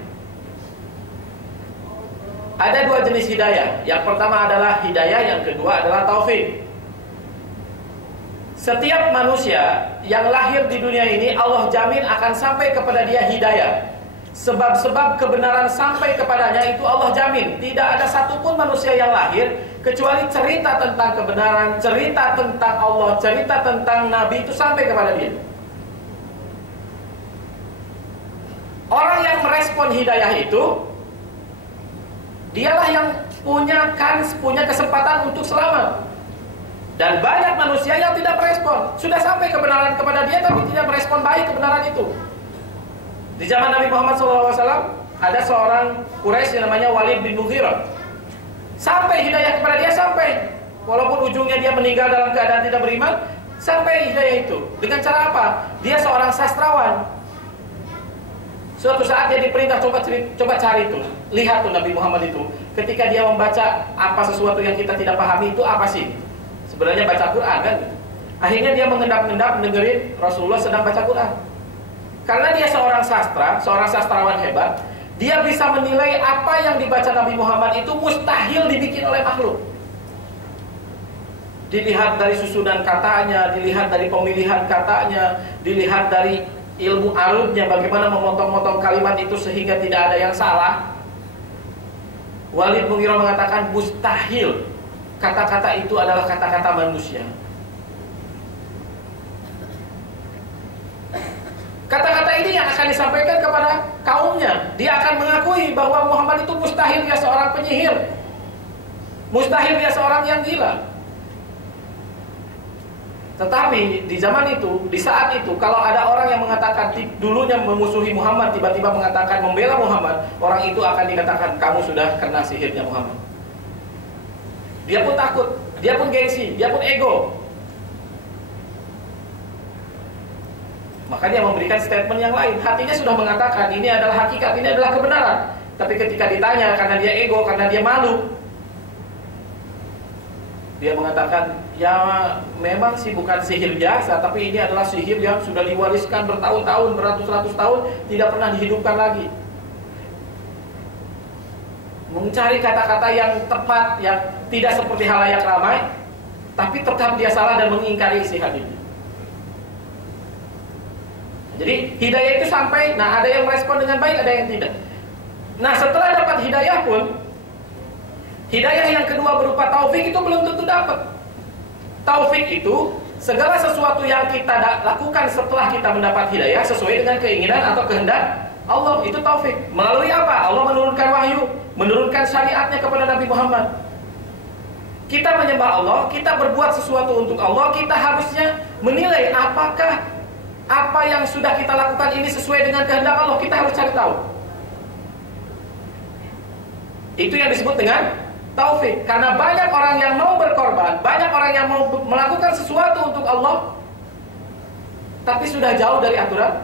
Ada 2 jenis hidayah. Yang pertama adalah hidayah, yang kedua adalah taufik. Setiap manusia yang lahir di dunia ini, Allah jamin akan sampai kepada dia hidayah. Sebab-sebab kebenaran sampai kepadanya itu Allah jamin. Tidak ada satupun manusia yang lahir kecuali cerita tentang kebenaran, cerita tentang Allah, cerita tentang Nabi itu sampai kepada dia. Orang yang merespon hidayah itu Dialah yang punya kans, punya kesempatan untuk selamat. Dan banyak manusia yang tidak merespon. Sudah sampai kebenaran kepada dia tapi tidak merespon baik kebenaran itu. Di zaman Nabi Muhammad SAW ada seorang Quraisy yang namanya Walid bin Mughirah. Sampai hidayah kepada dia, sampai. Walaupun ujungnya dia meninggal dalam keadaan tidak beriman, sampai hidayah itu. Dengan cara apa? Dia seorang sastrawan. Suatu saat dia diperintah coba cari itu. Lihat tuh Nabi Muhammad itu. Ketika dia membaca apa sesuatu yang kita tidak pahami itu apa sih? Sebenarnya baca Quran kan? Akhirnya dia mengendap-endap dengerin Rasulullah sedang baca Quran. Karena dia seorang sastrawan hebat, dia bisa menilai apa yang dibaca Nabi Muhammad itu mustahil dibikin oleh makhluk. Dilihat dari susunan katanya, dilihat dari pemilihan katanya, dilihat dari ilmu arudnya, bagaimana memotong-motong kalimat itu sehingga tidak ada yang salah. Walid Mughirah mengatakan mustahil kata-kata itu adalah kata-kata manusia. Kata-kata ini yang akan disampaikan kepada kaumnya. Dia akan mengakui bahwa Muhammad itu mustahil dia seorang penyihir, mustahil dia seorang yang gila. Tetapi di zaman itu, di saat itu, kalau ada orang yang mengatakan dulunya memusuhi Muhammad, tiba-tiba mengatakan membela Muhammad, orang itu akan dikatakan kamu sudah kena sihirnya Muhammad. Dia pun takut, dia pun gengsi, dia pun ego. Maka dia memberikan statement yang lain. Hatinya sudah mengatakan ini adalah hakikat, ini adalah kebenaran. Tapi ketika ditanya, karena dia ego, karena dia malu, dia mengatakan, ya memang sih bukan sihir biasa, tapi ini adalah sihir yang sudah diwariskan bertahun-tahun, beratus-ratus tahun, tidak pernah dihidupkan lagi. Mencari kata-kata yang tepat, yang tidak seperti halayak ramai, tapi tetap dia salah dan mengingkari isi hatinya. Jadi hidayah itu sampai, nah ada yang merespon dengan baik, ada yang tidak. Nah setelah dapat hidayah pun, hidayah yang kedua berupa taufik itu belum tentu dapat. Taufik itu segala sesuatu yang kita lakukan setelah kita mendapat hidayah sesuai dengan keinginan atau kehendak Allah, itu taufik. Melalui apa? Allah menurunkan wahyu, menurunkan syariatnya kepada Nabi Muhammad. Kita menyembah Allah, kita berbuat sesuatu untuk Allah, kita harusnya menilai apakah apa yang sudah kita lakukan ini sesuai dengan kehendak Allah. Kita harus cari tahu. Itu yang disebut dengan taufik. Karena banyak orang yang mau berkorban, banyak orang yang mau melakukan sesuatu untuk Allah, tapi sudah jauh dari aturan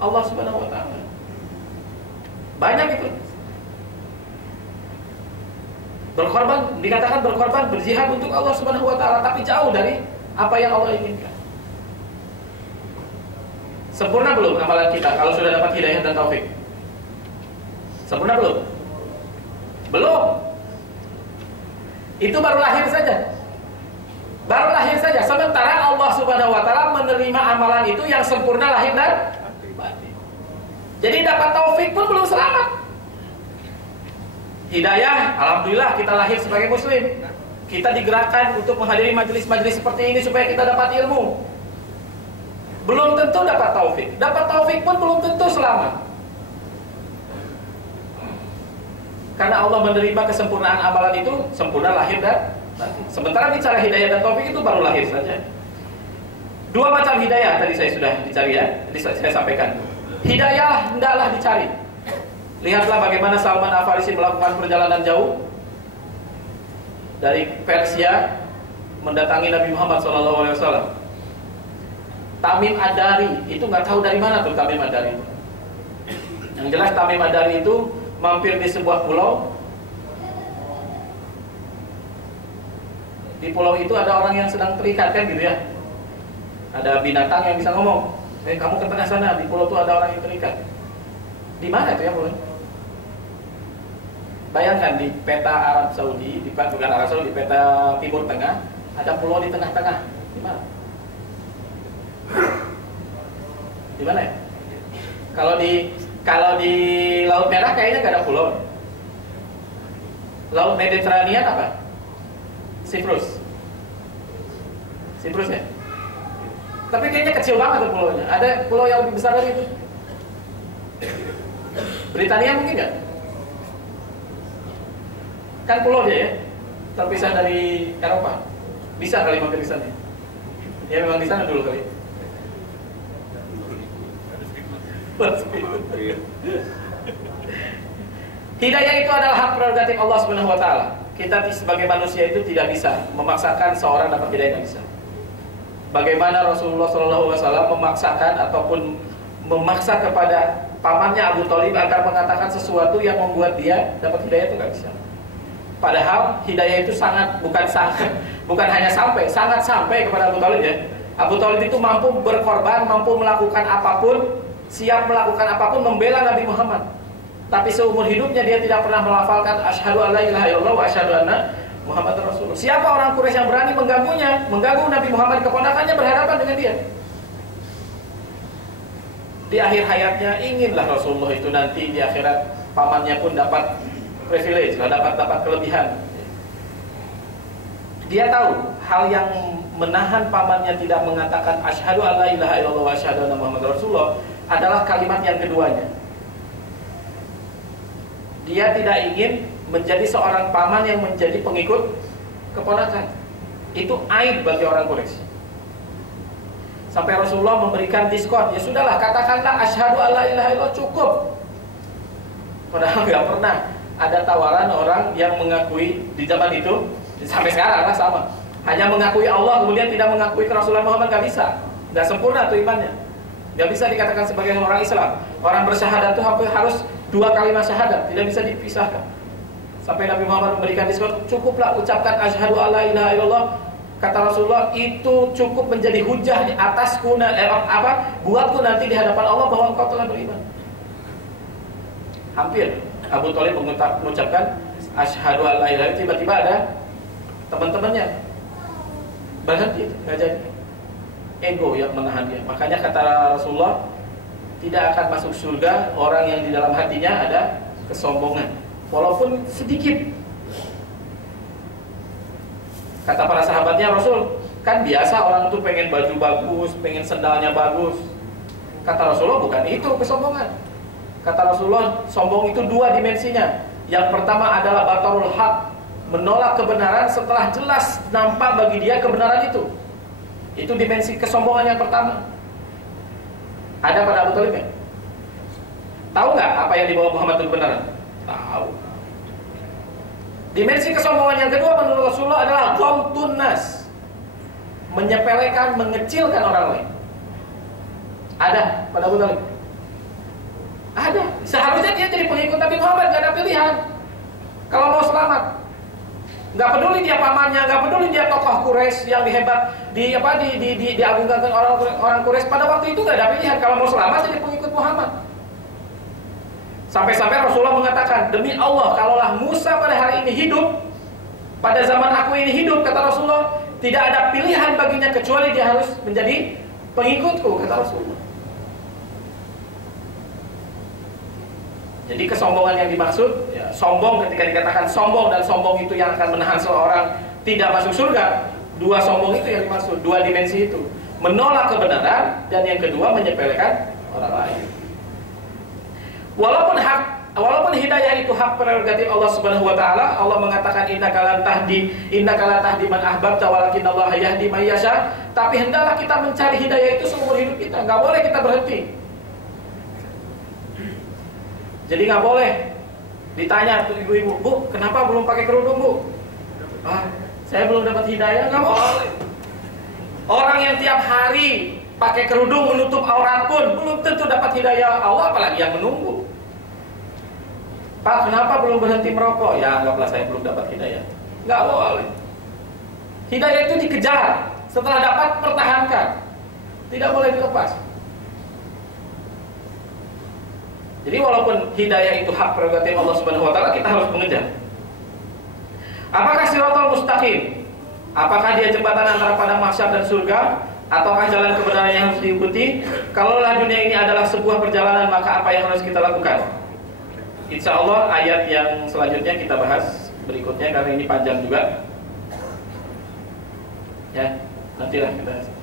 Allah Subhanahu wa ta'ala. Banyak itu. Berkorban, dikatakan berkorban, berjihad untuk Allah Subhanahu wa ta'ala, tapi jauh dari apa yang Allah inginkan. Sempurna belum amalan kita kalau sudah dapat hidayah dan taufik? Sempurna belum? Belum. Itu baru lahir saja. Baru lahir saja. Sementara Allah Subhanahu wa ta'ala menerima amalan itu yang sempurna lahir dan batin. Jadi dapat taufik pun belum selamat. Hidayah, alhamdulillah kita lahir sebagai muslim. Kita digerakkan untuk menghadiri majelis-majelis seperti ini supaya kita dapat ilmu. Belum tentu dapat taufik. Dapat taufik pun belum tentu selamat. Karena Allah menerima kesempurnaan amalan itu sempurna lahir dan batin. Sementara bicara hidayah dan taufik itu baru lahir saja. Dua macam hidayah tadi saya sudah dicari ya. Tadi saya sampaikan. Hidayah hendaklah dicari. Lihatlah bagaimana Salman Al-Farisi melakukan perjalanan jauh dari Persia mendatangi Nabi Muhammad SAW. Tamim Ad-Dari itu nggak tahu dari mana tuh Tamim Ad-Dari. Yang jelas Tamim Ad-Dari itu mampir di sebuah pulau. Di pulau itu ada orang yang sedang terikat kan gitu ya. Ada binatang yang bisa ngomong. Kamu ke tengah sana, di pulau itu ada orang yang terikat. Di mana itu ya pulau? Bayangkan di peta Arab Saudi, bukan Arab Saudi, di peta Timur Tengah, ada pulau di tengah-tengah. Di mana? Di mana ya? Kalau di Laut Merah kayaknya nggak ada pulau. Laut Mediterania apa? Siprus ya. Tapi kayaknya kecil banget tuh pulaunya. Ada pulau yang lebih besar dari itu. Britania mungkin nggak? Kan pulau dia ya, terpisah dari Eropa. Bisa kali mampir di sana. Ya memang di sana dulu kali. Hidayah itu adalah hak prerogatif Allah Subhanahu wa taala. Kita sebagai manusia itu tidak bisa memaksakan seorang dapat hidayah, tidak bisa. Bagaimana Rasulullah SAW memaksakan ataupun memaksa kepada pamannya Abu Thalib agar mengatakan sesuatu yang membuat dia dapat hidayah, itu nggak bisa. Padahal hidayah itu bukan hanya sangat sampai kepada Abu Thalib ya. Abu Thalib itu mampu berkorban, mampu melakukan apapun, siap melakukan apapun membela Nabi Muhammad. Tapi seumur hidupnya dia tidak pernah melafalkan asyhadu alla ilaha illallah wa asyhadu anna Muhammadar Rasulullah. Siapa orang Quraisy yang berani mengganggunya, mengganggu Nabi Muhammad, keponakannya berhadapan dengan dia. Di akhir hayatnya inginlah Rasulullah itu nanti di akhirat pamannya pun dapat privilege, dapat kelebihan. Dia tahu hal yang menahan pamannya tidak mengatakan asyhadu alla ilaha illallah wa asyhadu anna Muhammadar Rasulullah adalah kalimat yang keduanya. Dia tidak ingin menjadi seorang paman yang menjadi pengikut keponakan. Itu aib bagi orang Quraisy. Sampai Rasulullah memberikan diskon. Ya sudahlah, katakanlah asyhadu alla ilaha illallah, cukup. Padahal nggak pernah ada tawaran orang yang mengakui di zaman itu, sampai sekarang lah sama. Hanya mengakui Allah kemudian tidak mengakui Rasulullah Muhammad, nggak bisa. Nggak sempurna tuh imannya. Nggak bisa dikatakan sebagai orang Islam. Orang bersyahadat itu harus 2 kalimat syahadat, tidak bisa dipisahkan. Sampai Nabi Muhammad memberikan diskon, cukuplah ucapkan asyhadu alla ilaha illallah. Kata Rasulullah, itu cukup menjadi hujah di atasku, buatku nanti di hadapan Allah bahwa engkau telah beriman. Hampir Abu Thalib mengucapkan asyhadu alla ilaha illallah, tiba-tiba ada teman-temannya berhenti, nggak jadi. Ego yang menahan dia. Makanya kata Rasulullah, tidak akan masuk surga orang yang di dalam hatinya ada kesombongan, walaupun sedikit. Kata para sahabatnya, Rasul, kan biasa orang itu pengen baju bagus, pengen sendalnya bagus. Kata Rasulullah, bukan itu kesombongan. Kata Rasulullah, sombong itu 2 dimensinya. Yang pertama adalah batarul haq, menolak kebenaran setelah jelas nampak bagi dia kebenaran itu. Itu dimensi kesombongan yang pertama. Ada pada Abu Thalib ya? Tahu nggak apa yang dibawa Muhammad itu kebenaran? Tahu. Dimensi kesombongan yang kedua menurut Rasulullah adalah ghamtun nas, menyepelekan, mengecilkan orang lain. Ada pada Abu Thalib? Ada. Seharusnya dia jadi pengikut Nabi Muhammad, nggak ada pilihan. Kalau mau selamat, nggak peduli dia pamannya, nggak peduli dia tokoh Quraisy yang dihebat, diagungkan orang Quraisy. Pada waktu itu nggak ada pilihan. Kalau mau selamat jadi pengikut Muhammad. Sampai-sampai Rasulullah mengatakan, demi Allah, kalaulah Musa pada hari ini hidup, pada zaman aku ini hidup, kata Rasulullah, tidak ada pilihan baginya kecuali dia harus menjadi pengikutku, kata Rasulullah. Jadi kesombongan yang dimaksud, ya, sombong ketika dikatakan sombong, dan sombong itu yang akan menahan seorang tidak masuk surga. 2 sombong itu yang dimaksud, 2 dimensi itu. Menolak kebenaran, dan yang kedua menyepelekan orang lain. Walaupun hidayah itu hak prerogatif Allah Subhanahu wa taala, Allah mengatakan innaka la tahdi man ahbabta walakinallaha yahdi may yasha, tapi hendaklah kita mencari hidayah itu seumur hidup kita. Enggak boleh kita berhenti. Jadi nggak boleh ditanya tuh ibu-ibu, Bu, kenapa belum pakai kerudung, Bu? Saya belum dapat hidayah. Nggak boleh. Orang yang tiap hari pakai kerudung menutup aurat pun belum tentu dapat hidayah Allah, apalagi yang menunggu. Pak, kenapa belum berhenti merokok? Ya, anggaplah saya belum dapat hidayah. Nggak boleh. Hidayah itu dikejar, setelah dapat pertahankan, tidak boleh dilepas. Jadi walaupun hidayah itu hak prerogatif Allah Subhanahu wa taala, kita harus mengejar. Apakah siratal mustaqim? Apakah dia jembatan antara padang mahsyar dan surga, ataukah jalan kebenaran yang harus diikuti? Kalaulah dunia ini adalah sebuah perjalanan, maka apa yang harus kita lakukan? Insya Allah ayat yang selanjutnya kita bahas berikutnya, karena ini panjang juga. Ya, nantilah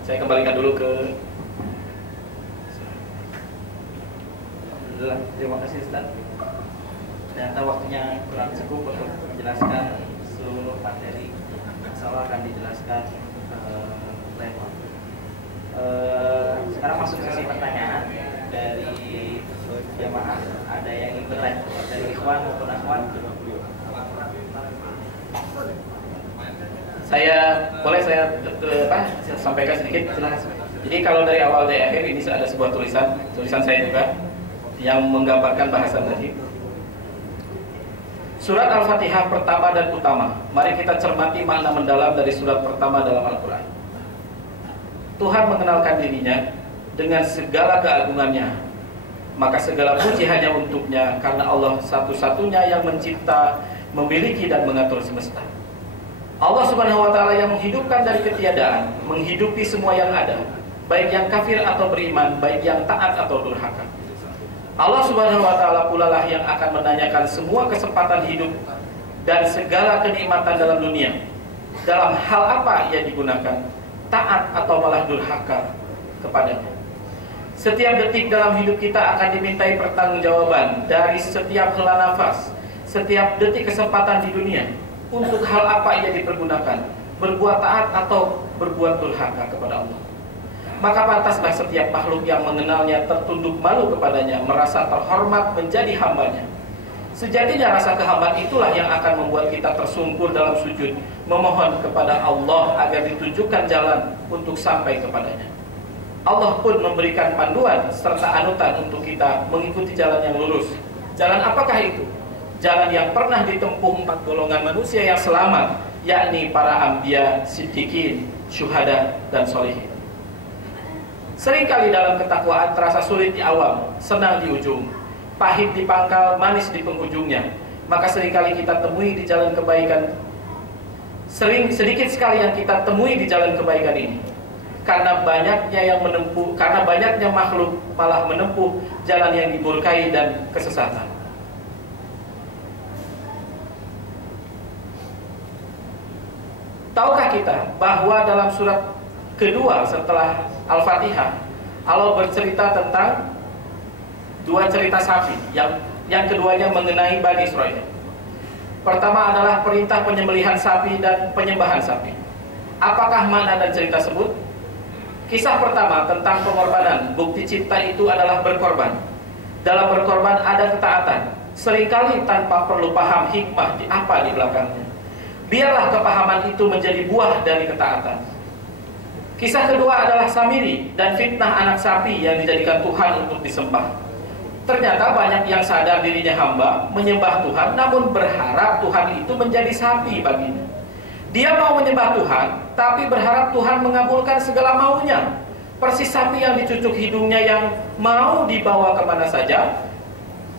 saya kembalikan dulu ke. Terima kasih Ustaz. ternyata waktunya kurang cukup untuk menjelaskan seluruh materi. Insyaallah akan dijelaskan lain waktu. Sekarang masuk sesi pertanyaan dari jamaah. Ada yang ingin bertanya dari ikhwan maupun akhwat? Saya sampaikan sedikit, silakan. Jadi kalau dari awal dari akhir ini ada sebuah tulisan saya juga yang menggambarkan bahasan tadi. Surat Al-Fatihah pertama dan utama. Mari kita cermati makna mendalam dari surat pertama dalam Al-Quran. Tuhan mengenalkan dirinya dengan segala keagungannya. Maka segala puji hanya untuknya, karena Allah satu-satunya yang mencipta, memiliki dan mengatur semesta. Allah Subhanahu wa Ta'ala yang menghidupkan dari ketiadaan, menghidupi semua yang ada, baik yang kafir atau beriman, baik yang taat atau durhaka. Allah Subhanahu wa Ta'ala pula lah yang akan menanyakan semua kesempatan hidup dan segala kenikmatan dalam dunia. Dalam hal apa ia digunakan, taat atau malah durhaka kepadanya. Setiap detik dalam hidup kita akan dimintai pertanggungjawaban dari setiap hela nafas, setiap detik kesempatan di dunia. Untuk hal apa ia dipergunakan, berbuat taat atau berbuat durhaka kepada Allah. Maka pantaslah setiap makhluk yang mengenalnya tertunduk malu kepadanya, merasa terhormat menjadi hambanya. Sejatinya rasa kehambaan itulah yang akan membuat kita tersungkur dalam sujud, memohon kepada Allah agar ditunjukkan jalan untuk sampai kepadanya. Allah pun memberikan panduan serta anutan untuk kita mengikuti jalan yang lurus. Jalan apakah itu? Jalan yang pernah ditempuh 4 golongan manusia yang selamat, yakni para anbiya, siddiqin, syuhada, dan sholihin. Seringkali dalam ketakwaan terasa sulit di awal, senang di ujung, pahit di pangkal, manis di penghujungnya. Maka seringkali kita temui di jalan kebaikan, sedikit sekali yang kita temui di jalan kebaikan ini. Karena banyaknya makhluk malah menempuh jalan yang dimurkai dan kesesatan. Tahukah kita bahwa dalam surat kedua setelah Al-Fatihah, Allah bercerita tentang 2 cerita sapi, yang keduanya mengenai Bani Israil. Pertama adalah perintah penyembelihan sapi dan penyembahan sapi. Apakah makna dan cerita tersebut? Kisah pertama tentang pengorbanan. Bukti cinta itu adalah berkorban. Dalam berkorban ada ketaatan, seringkali tanpa perlu paham hikmah apa di belakangnya. Biarlah kepahaman itu menjadi buah dari ketaatan. Kisah kedua adalah Samiri dan fitnah anak sapi yang dijadikan Tuhan untuk disembah. Ternyata banyak yang sadar dirinya hamba, menyembah Tuhan, namun berharap Tuhan itu menjadi sapi baginya. Dia mau menyembah Tuhan, tapi berharap Tuhan mengabulkan segala maunya. Persis sapi yang dicucuk hidungnya yang mau dibawa kemana saja,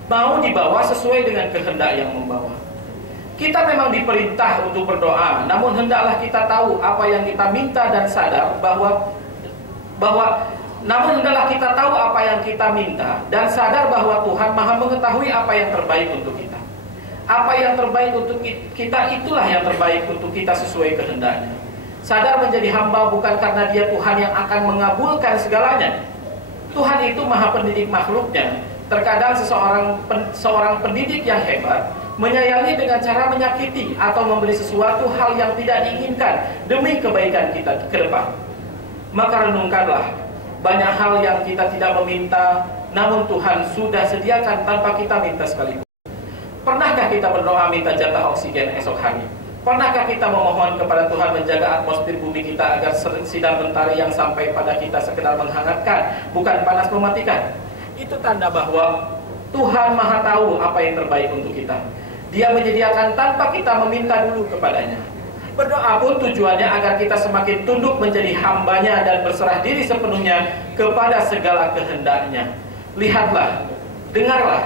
mau dibawa sesuai dengan kehendak yang membawa. Kita memang diperintah untuk berdoa, namun hendaklah kita tahu apa yang kita minta dan sadar bahwa Tuhan Maha mengetahui apa yang terbaik untuk kita. Apa yang terbaik untuk kita itulah yang terbaik untuk kita sesuai kehendaknya. Sadar menjadi hamba bukan karena Dia Tuhan yang akan mengabulkan segalanya. Tuhan itu Maha pendidik makhluknya. Terkadang seorang pendidik yang hebat menyayangi dengan cara menyakiti atau memberi sesuatu hal yang tidak diinginkan demi kebaikan kita ke depan. Maka renungkanlah, banyak hal yang kita tidak meminta, namun Tuhan sudah sediakan tanpa kita minta sekalipun. Pernahkah kita berdoa minta jatah oksigen esok hari? Pernahkah kita memohon kepada Tuhan menjaga atmosfer bumi kita agar sinar mentari yang sampai pada kita sekedar menghangatkan, bukan panas mematikan? Itu tanda bahwa Tuhan Maha tahu apa yang terbaik untuk kita. Dia menyediakan tanpa kita meminta dulu kepadanya. Berdoa pun tujuannya agar kita semakin tunduk menjadi hambanya dan berserah diri sepenuhnya kepada segala kehendaknya. Lihatlah, dengarlah,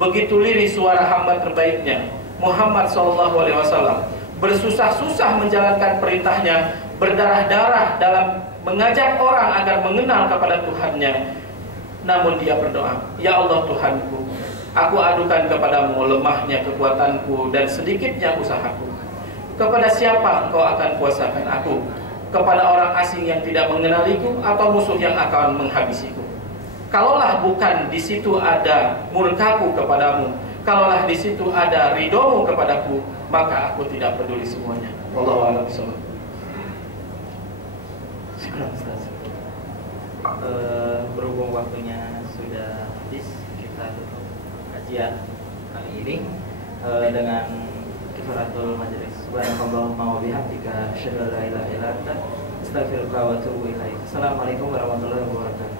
begitu lirih suara hamba terbaiknya, Muhammad SAW, bersusah-susah menjalankan perintahnya, berdarah-darah dalam mengajak orang agar mengenal kepada Tuhannya. Namun dia berdoa, Ya Allah Tuhanku, aku adukan kepadamu lemahnya kekuatanku dan sedikitnya usahaku. Kepada siapa engkau akan kuasakan aku? Kepada orang asing yang tidak mengenaliku atau musuh yang akan menghabisiku? Kalaulah bukan di situ ada murkaku kepadamu, Kalaulah di situ ada ridhomu kepadaku, maka aku tidak peduli semuanya. Wallahu a'lam bishawab. Syukur, Ustaz. Berhubung waktunya sudah habis, kita tutup kajian kali ini dengan kifaratul majelis. Subhanallahumma wa bihamdika, asyhadu an la ilaha illa anta, astaghfiruka wa atubu ilaik. Assalamualaikum warahmatullahi wabarakatuh.